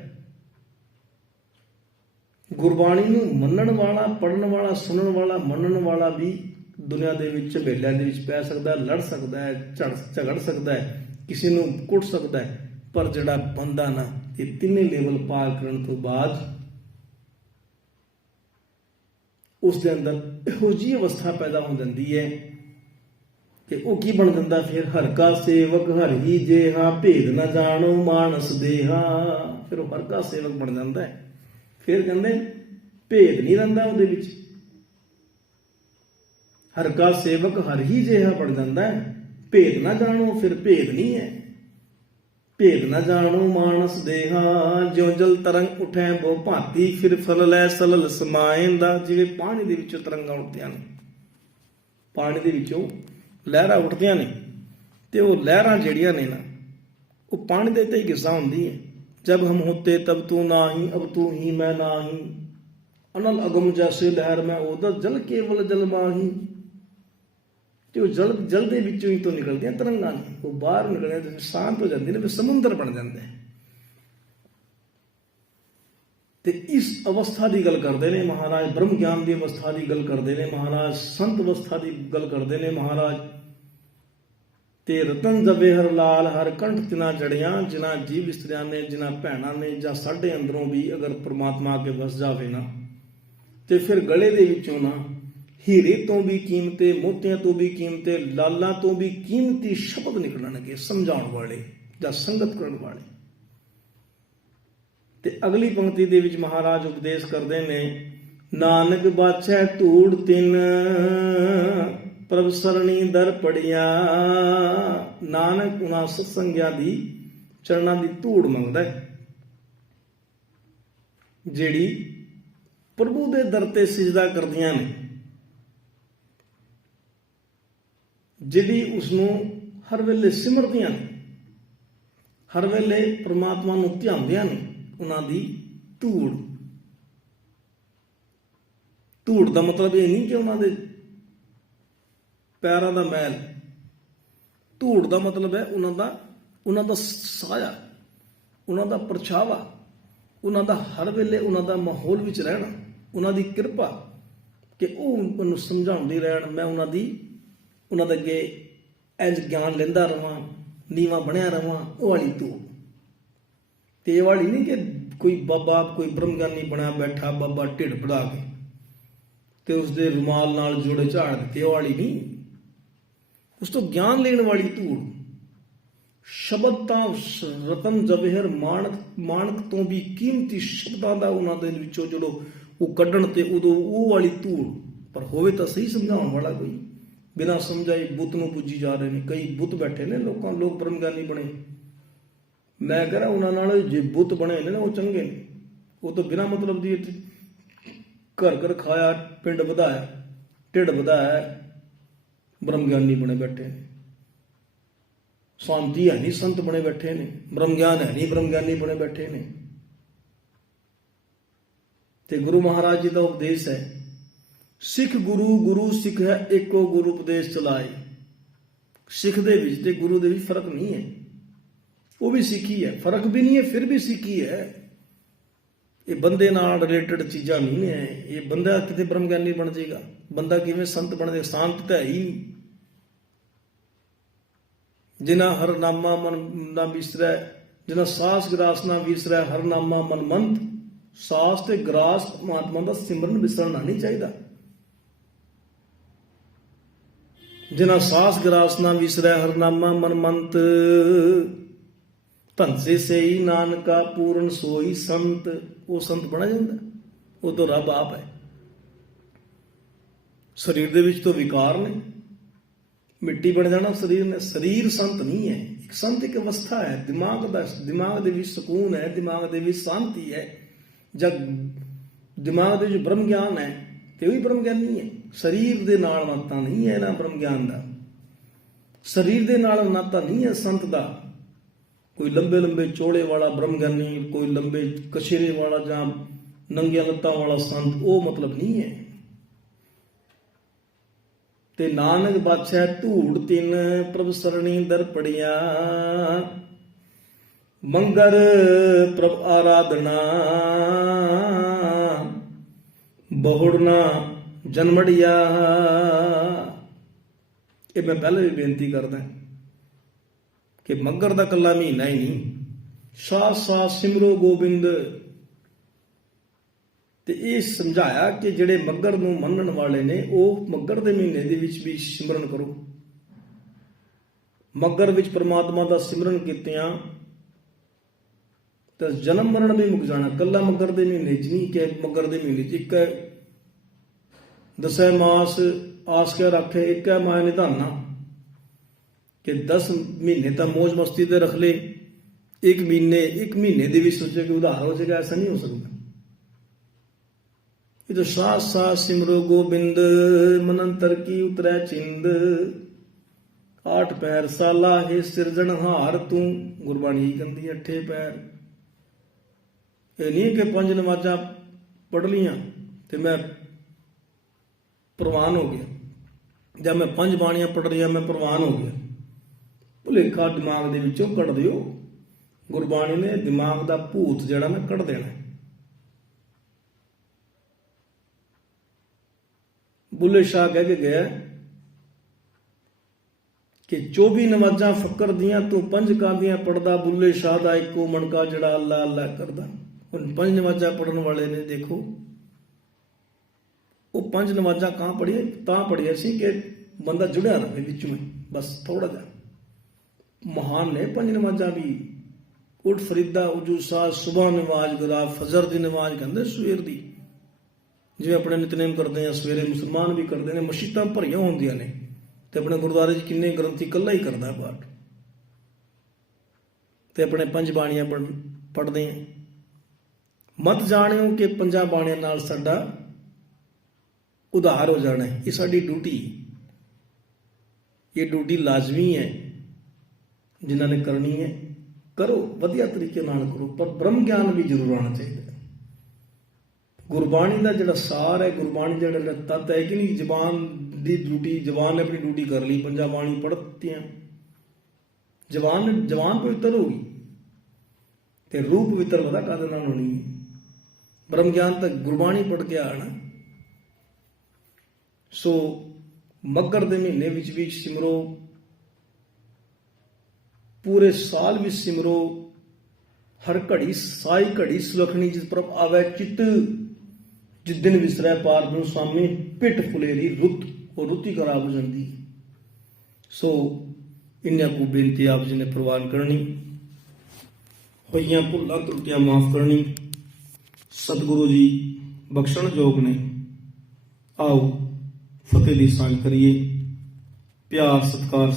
ਗੁਰਬਾਣੀ ਨੂੰ ਮੰਨਣ ਵਾਲਾ, ਪੜ੍ਹਨ ਵਾਲਾ, ਸੁਣਨ ਵਾਲਾ, ਮੰਨਣ ਵਾਲਾ ਵੀ ਦੁਨੀਆ ਦੇ ਵਿੱਚ ਝਮੇਲਿਆਂ ਦੇ ਵਿੱਚ ਪੈ ਸਕਦਾ, ਲੜ ਸਕਦਾ ਹੈ, ਝਗੜ ਸਕਦਾ ਹੈ, ਕਿਸੇ ਨੂੰ ਕੁੱਟ ਸਕਦਾ ਹੈ। ਪਰ ਜਿਹੜਾ ਬੰਦਾ ਨਾ ਇਹ ਤਿੰਨੇ ਲੈਵਲ ਪਾਰ ਕਰਨ ਤੋਂ ਬਾਅਦ ਉਸ ਦੇ ਅੰਦਰ ਇਹੋ ਜਿਹੀ ਅਵਸਥਾ ਪੈਦਾ ਹੋ ਜਾਂਦੀ ਹੈ ਕਿ ਉਹ ਕੀ ਬਣ ਜਾਂਦਾ ਫਿਰ, ਹਰਿ ਕਾ ਸੇਵਕ ਹਰਿ ਜੇਹਾ ਭੇਦ ਨਾ ਜਾਣੋ ਮਾਨਸ ਦੇਹਾ। ਫਿਰ ਉਹ ਹਰਿ ਕਾ ਸੇਵਕ ਬਣ ਜਾਂਦਾ ਹੈ। ਫਿਰ ਕਹਿੰਦੇ ਭੇਦ ਨਹੀਂ ਰਹਿੰਦਾ ਉਹਦੇ ਵਿੱਚ, ਹਰਿ ਕਾ ਸੇਵਕ ਹਰਿ ਜਿਹਾ ਬਣ ਜਾਂਦਾ ਹੈ। ਭੇਦ ਨਾ ਜਾਣੋ, ਫਿਰ ਭੇਦ ਨਹੀਂ ਹੈ। ਭੇਦ ਨਾ ਜਾਣੋ ਮਾਨਸ ਦੇਹਾ, ਜਿਉ ਜਲ ਤਰੰਗ ਉਠੈ ਬੋ ਭਾਤੀ, ਫਿਰ ਫਲ ਲੈ ਸਲਲ ਸਮਾਏਂਦਾ। ਜਿਵੇਂ ਪਾਣੀ ਦੇ ਵਿੱਚੋਂ ਤਰੰਗਾਂ ਉੱਠਦੀਆਂ ਨੇ, ਪਾਣੀ ਦੇ ਵਿੱਚੋਂ ਲਹਿਰਾਂ ਉੱਠਦੀਆਂ ਨੇ, ਤੇ ਉਹ ਲਹਿਰਾਂ ਜਿਹੜੀਆਂ ਨੇ ਨਾ ਉਹ ਪਾਣੀ ਦੇ ਤੇ ਹੀ ਕਿੱਸਾ ਹੁੰਦੀ ਹੈ। ਜਬ ਹਮ ਹੋਤੇ ਤਬ ਤੂੰ ਨਾਹੀਂ, ਅਬ ਤੂੰ ਹੀ ਮੈਂ ਨਾਹੀਂ, ਅਨਲ ਅਗਮ ਜੈਸੇ ਲਹਿਰ ਮੈਂ ਉਦਰ, ਜਲ ਕੇਵਲ ਜਲ ਮਾਹੀ। ਤੇ ਉਹ ਜਲ ਦੇ ਵਿੱਚੋਂ ਹੀ ਤੋਂ ਨਿਕਲਦੀਆਂ ਤਰੰਗਾਂ ਨੇ, ਉਹ ਬਾਹਰ ਨਿਕਲਦੀਆਂ ਸ਼ਾਂਤ ਹੋ ਜਾਂਦੀ ਨੇ, ਫਿਰ ਸਮੁੰਦਰ ਬਣ ਜਾਂਦਾ ਹੈ। ਤੇ ਇਸ ਅਵਸਥਾ ਦੀ ਗੱਲ ਕਰਦੇ ਨੇ ਮਹਾਰਾਜ, ਬ੍ਰਹਮ ਗਿਆਨ ਦੀ ਅਵਸਥਾ ਦੀ ਗੱਲ ਕਰਦੇ ਨੇ ਮਹਾਰਾਜ, ਸੰਤ ਅਵਸਥਾ ਦੀ ਗੱਲ ਕਰਦੇ ਨੇ ਮਹਾਰਾਜ। ਤੇ ਰਤਨ ਜਵੇ ਹਰ ਲਾਲ ਹਰ ਕੰਠ ਤਿਨਾ ਜੜਿਆਂ, ਜਿਨ੍ਹਾਂ ਜੀਵ ਇਸਤਰੀਆਂ ਨੇ, ਜਿਨ੍ਹਾਂ ਭੈਣਾਂ ਨੇ, ਜਾਂ ਸਾਡੇ ਅੰਦਰੋਂ ਵੀ ਅਗਰ ਪ੍ਰਮਾਤਮਾ ਆ ਕੇ ਵਸ ਜਾਵੇ ਨਾ, ਤੇ ਫਿਰ ਗਲੇ ਦੇ ਵਿੱਚੋਂ ਨਾ ਹੀਰੇ ਤੋਂ ਵੀ ਕੀਮਤੇ, ਮੋਤੀਆਂ ਤੋਂ ਵੀ ਕੀਮਤੇ, ਲਾਲਾਂ ਤੋਂ ਵੀ ਕੀਮਤੀ ਸ਼ਬਦ ਨਿਕਲਣਗੇ, ਸਮਝਾਉਣ ਵਾਲੇ ਜਾਂ ਸੰਗਤ ਕਰਨ ਵਾਲੇ। ਤੇ ਅਗਲੀ ਪੰਕਤੀ ਦੇ ਵਿੱਚ ਮਹਾਰਾਜ ਉਪਦੇਸ਼ ਕਰਦੇ ਨੇ, ਨਾਨਕ ਬਾਛੈ ਧੂੜ ਤਿੰਨ ਪ੍ਰਭ ਸਰਣੀ ਦਰ ਪੜਿਆ। ਨਾਨਕ ਉਹਨਾਂ ਸਤਸੰਗਿਆਂ ਦੀ ਚਰਨਾਂ ਦੀ ਧੂੜ ਮੰਗਦਾ ਹੈ, ਜਿਹੜੀ ਪ੍ਰਭੂ ਦੇ ਦਰ ਤੇ ਸਿਜਦਾ ਕਰਦੀਆਂ ਨੇ, ਜਿਹੜੀ ਉਸਨੂੰ ਹਰ ਵੇਲੇ ਸਿਮਰਦੀਆਂ ਨੇ, ਹਰ ਵੇਲੇ ਪ੍ਰਮਾਤਮਾ ਨੂੰ ਧਿਆਉਂਦੀਆਂ ਨੇ। ਉਹਨਾਂ ਦੀ ਧੂੜ, ਧੂੜ ਦਾ ਮਤਲਬ ਇਹ ਨਹੀਂ ਕਿ ਉਹਨਾਂ ਦੇ ਪੈਰਾਂ ਦਾ ਮੈਲ, ਧੂੜ ਦਾ ਮਤਲਬ ਹੈ ਉਹਨਾਂ ਦਾ ਸਾਇਆ, ਉਹਨਾਂ ਦਾ ਪਰਛਾਵਾ, ਉਹਨਾਂ ਦਾ ਹਰ ਵੇਲੇ ਉਹਨਾਂ ਦਾ ਮਾਹੌਲ ਵਿੱਚ ਰਹਿਣਾ, ਉਹਨਾਂ ਦੀ ਕਿਰਪਾ ਕਿ ਉਹ ਮੈਨੂੰ ਸਮਝਾਉਂਦੇ ਰਹਿਣ, ਮੈਂ ਉਹਨਾਂ ਦੇ ਅੱਗੇ ਇੰਝ ਗਿਆਨ ਲੈਂਦਾ ਰਵਾਂ, ਨੀਵਾਂ ਬਣਿਆ ਰਵਾਂ। ਉਹ ਵਾਲੀ ਧੂੜ। ਤੇ ਇਹ ਵਾਲੀ ਨਹੀਂ ਕਿ ਕੋਈ ਬਾਬਾ, ਕੋਈ ਬ੍ਰਹਮ ਗਿਆਨੀ ਬਣਿਆ ਬੈਠਾ ਬਾਬਾ ਢਿੱਡ ਵਧਾ ਕੇ ਤੇ ਉਸਦੇ ਰੁਮਾਲ ਨਾਲ ਜੋੜੇ ਝਾੜ ਦਿੱਤੇ, ਉਹ ਵਾਲੀ ਨਹੀਂ। ਉਸ ਤੋਂ ਗਿਆਨ ਲੈਣ ਵਾਲੀ ਧੂੜ। ਸ਼ਬਦ ਤਾਂ ਰਤਨ ਜਵੇਹਰ ਮਾਣਕ ਤੋਂ ਵੀ ਕੀਮਤੀ ਸ਼ਬਦਾਂ ਦਾ ਉਹਨਾਂ ਦੇ ਵਿੱਚੋਂ ਜਦੋਂ ਉਹ ਕੱਢਣ ਤੇ ਉਦੋਂ ਉਹ ਵਾਲੀ ਧੂੜ। ਪਰ ਹੋਵੇ ਤਾਂ ਸਹੀ ਸਮਝਾਉਣ ਵਾਲਾ ਕੋਈ। ਬਿਨਾਂ ਸਮਝਾਈ ਬੁੱਤ ਨੂੰ ਪੂਜੀ ਜਾ ਰਹੇ ਨੇ, ਕਈ ਬੁੱਤ ਬੈਠੇ ਨੇ, ਲੋਕ ਬ੍ਰਹਮ ਗਿਆਨੀ ਬਣੇ। ਮੈਂ ਕਹਿ ਰਿਹਾ ਉਹਨਾਂ ਨਾਲ ਜੇ ਬੁੱਤ ਬਣੇ ਨੇ ਨਾ ਉਹ ਚੰਗੇ ਨੇ। ਉਹ ਤਾਂ ਬਿਨਾਂ ਮਤਲਬ ਦੀ ਘਰ ਖਾਇਆ, ਪਿੰਡ ਵਧਾਇਆ, ਢਿੱਡ ਵਧਾਇਆ, ਬ੍ਰਹਮ ਗਿਆਨੀ ਬਣੇ ਬੈਠੇ ਨੇ। ਸ਼ਾਂਤੀ ਹੈ ਨਹੀਂ, ਸੰਤ ਬਣੇ ਬੈਠੇ ਨੇ। ਬ੍ਰਹਮ ਗਿਆਨ ਹੈ ਨਹੀਂ, ਬ੍ਰਹਮ ਗਿਆਨੀ ਬਣੇ ਬੈਠੇ ਨੇ। ਤੇ ਗੁਰੂ ਮਹਾਰਾਜ ਜੀ ਦਾ ਉਪਦੇਸ਼ ਹੈ, ਸਿੱਖ ਗੁਰੂ ਸਿੱਖ ਹੈ, ਇੱਕੋ ਗੁਰੂ ਉਪਦੇਸ਼ ਚਲਾਏ। ਸਿੱਖ ਦੇ ਵਿੱਚ ਤੇ ਗੁਰੂ ਦੇ ਵਿੱਚ ਫਰਕ ਨਹੀਂ ਹੈ, ਉਹ ਵੀ ਸਿੱਖੀ ਹੈ, ਫਰਕ ਵੀ ਨਹੀਂ ਹੈ, ਫਿਰ ਵੀ ਸਿੱਖੀ ਹੈ। ਇਹ ਬੰਦੇ ਨਾਲ ਰਿਲੇਟਡ ਚੀਜ਼ਾਂ ਨਹੀਂ ਹੈ। ਇਹ ਬੰਦਾ ਕਿਤੇ ਬ੍ਰਹਮ ਗਿਆਨੀ ਬਣ ਜਾਏਗਾ, ਬੰਦਾ ਕਿਵੇਂ ਸੰਤ ਬਣ ਜਾਏਗਾ? ਸ਼ਾਂਤ ਤਾਂ ਹੈ ਹੀ। ਜਿਨ੍ਹਾਂ ਹਰ ਨਾਮਾ ਮਨ ਨਾ ਵਿਸਰੈ, ਜਿਨ੍ਹਾਂ ਸਾਸ ਗਰਾਸ ਨਾ ਵਿਸਰੈ, ਹਰ ਨਾਮਾ ਮਨ ਮੰਤ। ਸਾਸ ਤੇ ਗਰਾਸ ਪਰਮਾਤਮਾ ਦਾ ਸਿਮਰਨ ਵਿਸਰਨਾ ਨਹੀਂ ਚਾਹੀਦਾ। ਜਿਨ੍ਹਾਂ ਸਾਸ ਗਰਾਸ ਨਾ ਵਿਸਰੈ, ਹਰ ਨਾਮਾ ਮਨ ਮੰਤ। ਧੰਸੇ ਸਈ ਨਾਨਕਾ ਪੂਰਨ ਸੋਈ ਸੰਤ। ਉਹ ਸੰਤ ਬਣ ਜਾਂਦਾ, ਉਹ ਤਾਂ ਰੱਬ ਆਪ ਹੈ। ਸਰੀਰ ਦੇ ਵਿੱਚ ਤਾਂ ਵਿਕਾਰ ਨੇ, ਮਿੱਟੀ ਬਣ ਜਾਣਾ ਸਰੀਰ ਨੇ। ਸਰੀਰ ਸੰਤ ਨਹੀਂ ਹੈ। ਇੱਕ ਸੰਤ ਇੱਕ ਅਵਸਥਾ ਹੈ। ਦਿਮਾਗ ਦੇ ਵਿੱਚ ਸਕੂਨ ਹੈ, ਦਿਮਾਗ ਦੇ ਵਿੱਚ ਸ਼ਾਂਤੀ ਹੈ। ਜਦ ਦਿਮਾਗ ਦੇ ਵਿੱਚ ਬ੍ਰਹਮ ਗਿਆਨ ਹੈ ਤੇ ਉਹ ਵੀ ਬ੍ਰਹਮ ਗਿਆਨੀ ਹੈ। ਸਰੀਰ ਦੇ ਨਾਲ ਨਾਤਾ ਨਹੀਂ ਹੈ ਨਾ ਬ੍ਰਹਮ ਗਿਆਨ ਦਾ। ਸਰੀਰ ਦੇ ਨਾਲ ਨਾਤਾ ਨਹੀਂ ਹੈ ਸੰਤ ਦਾ। ਕੋਈ ਲੰਬੇ ਲੰਬੇ ਚੋੜੇ ਵਾਲਾ ਬ੍ਰਹਮ ਗਿਆਨੀ, ਕੋਈ ਲੰਬੇ ਕਛੇਰੇ ਵਾਲਾ ਜਾਂ ਨੰਗੀਆਂ ਲੱਤਾਂ ਵਾਲਾ ਸੰਤ, ਉਹ ਮਤਲਬ ਨਹੀਂ ਹੈ। ਤੇ ਨਾਨਕ ਬਾਦਸ਼ਾਹ ਧੂੜ ਤਿੰਨ ਪ੍ਰਭ ਸਰਣੀ ਦਰ ਪੜਿਆ, ਮੰਗਰ ਪ੍ਰਭ ਆਰਾਧਨਾ, ਬਹੁੜਨਾ ਜਨਮੜਿਆ। ਇਹ ਮੈਂ ਪਹਿਲੇ ਵੀ ਬੇਨਤੀ ਕਰਦਾ ਕਿ ਮੱਘਰ ਦਾ ਕੱਲਾ ਮਹੀਨਾ ਹੀ ਨਹੀਂ, ਸਾਥ ਸਾਥ ਸਿਮਰੋ ਗੋਬਿੰਦ। ਤੇ ਇਹ ਸਮਝਾਇਆ ਕਿ ਜਿਹੜੇ ਮੱਘਰ ਨੂੰ ਮੰਨਣ ਵਾਲੇ ਨੇ ਉਹ ਮੱਘਰ ਦੇ ਮਹੀਨੇ ਦੇ ਵਿੱਚ ਵੀ ਸਿਮਰਨ ਕਰੋ। ਮੱਘਰ ਵਿੱਚ ਪ੍ਰਮਾਤਮਾ ਦਾ ਸਿਮਰਨ ਕੀਤਿਆਂ ਤਾਂ ਜਨਮ ਮਰਨ ਵੀ ਮੁੱਕ ਜਾਣਾ। ਕੱਲਾ ਮੱਘਰ ਦੇ ਮਹੀਨੇ 'ਚ ਨਹੀਂ ਕਿ ਮੱਘਰ ਦੇ ਮਹੀਨੇ 'ਚ ਇੱਕ ਦਸੈ ਮਾਸ ਆਸ ਕੇ ਰੱਖੇ, ਇੱਕ ਹੈ ਮਾਇਆ ਨਿਧਾਨਾ, ਕਿ 10 ਮਹੀਨੇ ਤਾਂ ਮौज ਮਸਤੀ ਤੇ ਰੱਖ ਲੇ, ਇੱਕ ਮਹੀਨੇ ਦੇ ਵਿੱਚ ਸੋਚੇ ਕਿ ਉਧਾਰ ਹੋ ਜਾਏਗਾ, ਐਸਾ ਨਹੀਂ ਹੋ ਸਕਦਾ। ਇਹ ਤਾਂ ਸਾਥ ਸਾਥ ਸਿਮਰੋ ਗੋਬਿੰਦ, ਮਨੰਤਰ ਕੀ ਉਤਰੈ ਚਿੰਦ, 8 ਪੈਰ ਸਾਲਾ ਹੈ ਸਿਰਜਣਹਾਰ ਤੂੰ। ਗੁਰਬਾਣੀ ਕਹਿੰਦੀ 8 ਪੈਰ। ਇਹ ਨਹੀਂ ਕਿ 5 ਨਮਾਜ਼ਾਂ ਪੜ੍ਹ ਲੀਆਂ ਤੇ ਮੈਂ ਪ੍ਰਵਾਨ ਹੋ ਗਿਆ, ਜਾਂ ਮੈਂ 5 ਬਾਣੀਆਂ ਪੜ੍ਹ ਰਹੀਆਂ ਮੈਂ ਪ੍ਰਵਾਨ ਹੋ ਗਿਆ। ਭੁਲੇਖਾ ਦਿਮਾਗ ਦੇ ਵਿੱਚੋਂ ਕੱਢ ਦਿਓ। ਗੁਰਬਾਣੀ ਨੇ ਦਿਮਾਗ ਦਾ ਭੂਤ ਜਿਹੜਾ ਨਾ ਕੱਢ ਦੇਣਾ। ਬੁੱਲੇ ਸ਼ਾਹ ਕਹਿ ਕੇ ਗਿਆ ਕਿ 24 ਨਮਾਜ਼ਾਂ ਫਕਰ ਦੀਆਂ ਤੂੰ 5 ਕਾਂਦੀਆਂ ਪੜਦਾ, ਬੁੱਲੇ ਸ਼ਾਹ ਦਾ ਇੱਕੋ ਮਣਕਾ ਜਿਹੜਾ ਅੱਲਾ ਅੱਲਾ ਕਰਦਾ। ਹੁਣ 5 ਨਮਾਜ਼ਾਂ ਪੜਨ ਵਾਲੇ ਨੇ ਦੇਖੋ, ਉਹ 5 ਨਮਾਜ਼ਾਂ ਕਾਂ ਪੜੀਏ? ਤਾਂ ਪੜੀਆਂ ਸੀ ਕਿ ਬੰਦਾ ਜੁੜਿਆ ਰਹੇ ਵਿੱਚੋਂ ਹੀ, ਬਸ ਥੋੜਾ ਜਿਹਾ। ਮਹਾਨ ਨੇ 5 ਨਮਾਜ਼ਾਂ ਵੀ। ਉੱਠ ਫਰੀਦਾ ਉਜੂ ਸਾਜ, ਸੁਬਹ ਨਮਾਜ਼ ਗੁਰਾ, ਫਜਰ ਦੀ ਨਮਾਜ਼ ਕਹਿੰਦੇ ਸਵੇਰ ਦੀ, ਜਿਵੇਂ ਆਪਣੇ ਨਿਤਨੇਮ ਕਰਦੇ ਆ ਸਵੇਰੇ, ਮੁਸਲਮਾਨ ਵੀ ਕਰਦੇ ਨੇ। ਮਸਜਿਦਾਂ ਭਰੀਆਂ ਹੁੰਦੀਆਂ ਨੇ ਤੇ ਆਪਣੇ ਗੁਰਦੁਆਰੇ 'ਚ ਕਿੰਨੇ ਗ੍ਰੰਥੀ ਇਕੱਲਾ ਹੀ ਕਰਦਾ ਪਾਠ, ਤੇ ਆਪਣੇ 5 ਬਾਣੀਆਂ ਪੜ੍ਹਦੇ ਆ। ਮਤ ਜਾਣਿਓ ਕਿ 5 ਬਾਣੀਆਂ ਨਾਲ ਸਾਡਾ ਉਧਾਰ ਹੋ ਜਾਣਾ ਹੈ। ਇਹ ਸਾਡੀ ਡਿਊਟੀ, ਇਹ ਡਿਊਟੀ ਲਾਜ਼ਮੀ ਹੈ। ਜਿਨ੍ਹਾਂ ਨੇ ਕਰਨੀ ਹੈ ਕਰੋ, ਵਧੀਆ ਤਰੀਕੇ ਨਾਲ ਕਰੋ, ਪਰ ਬ੍ਰਹਮ ਗਿਆਨ ਵੀ ਜ਼ਰੂਰ ਆਉਣਾ ਚਾਹੀਦਾ। ਗੁਰਬਾਣੀ ਦਾ ਜਿਹੜਾ ਸਾਰ ਹੈ, ਗੁਰਬਾਣੀ ਦਾ ਜਿਹੜਾ ਤੱਤ ਹੈ ਕਿ ਨਹੀਂ, ਜ਼ਬਾਨ ਦੀ ਡਿਊਟੀ, ਜ਼ਬਾਨ ਨੇ ਆਪਣੀ ਡਿਊਟੀ ਕਰ ਲਈ, 5 ਬਾਣੀ ਪੜ੍ਹਤੀਆਂ, ਜ਼ਬਾਨ ਪਵਿੱਤਰ ਹੋ ਗਈ ਤੇ ਰੂਹ ਪਵਿੱਤਰ ਪਤਾ ਕਾਹਦੇ ਨਾਲ ਹੋਣੀ ਹੈ? ਬ੍ਰਹਮ ਗਿਆਨ ਤਾਂ ਗੁਰਬਾਣੀ ਪੜ੍ਹ ਕੇ ਆਣਾ। ਸੋ ਮੱਘਰ ਦੇ ਮਹੀਨੇ ਵਿੱਚ ਵੀ ਸਿਮਰੋ, ਪੂਰੇ ਸਾਲ ਵਿੱਚ ਸਿਮਰੋ। ਹਰ ਘੜੀ ਸਾਈ ਘੜੀ ਸੁਲਖਣੀ ਜਿਸ ਪ੍ਰਭ ਆਵੇ ਚਿੱਤ, ਜਿਸ ਦਿਨ ਵਿਸਰੈ ਪਾਰ ਬ੍ਰਹਮ ਸਾਮੀ, ਪਿੱਠ ਫੁਲੇਰੀ ਰੁੱਤ, ਉਹ ਰੁੱਤੀ ਖਰਾਬ ਹੋ ਜਾਂਦੀ। ਸੋ ਇੰਨਾ ਕੁ ਬੇਨਤੀ ਆਪ ਜੀ ਨੇ ਪ੍ਰਵਾਨ ਕਰਨੀ, ਹੋਈਆਂ ਭੁੱਲਾਂ ਤਰੁੱਟੀਆਂ ਮਾਫ ਕਰਨੀ। ਸਤਿਗੁਰੂ ਜੀ ਬਖਸ਼ਣ ਯੋਗ ਨੇ। ਆਓ ਫਤਿਹ ਦੀ ਸਾਂਝ ਕਰੀਏ। ਪਿਆਰ ਸਤਿਕਾਰ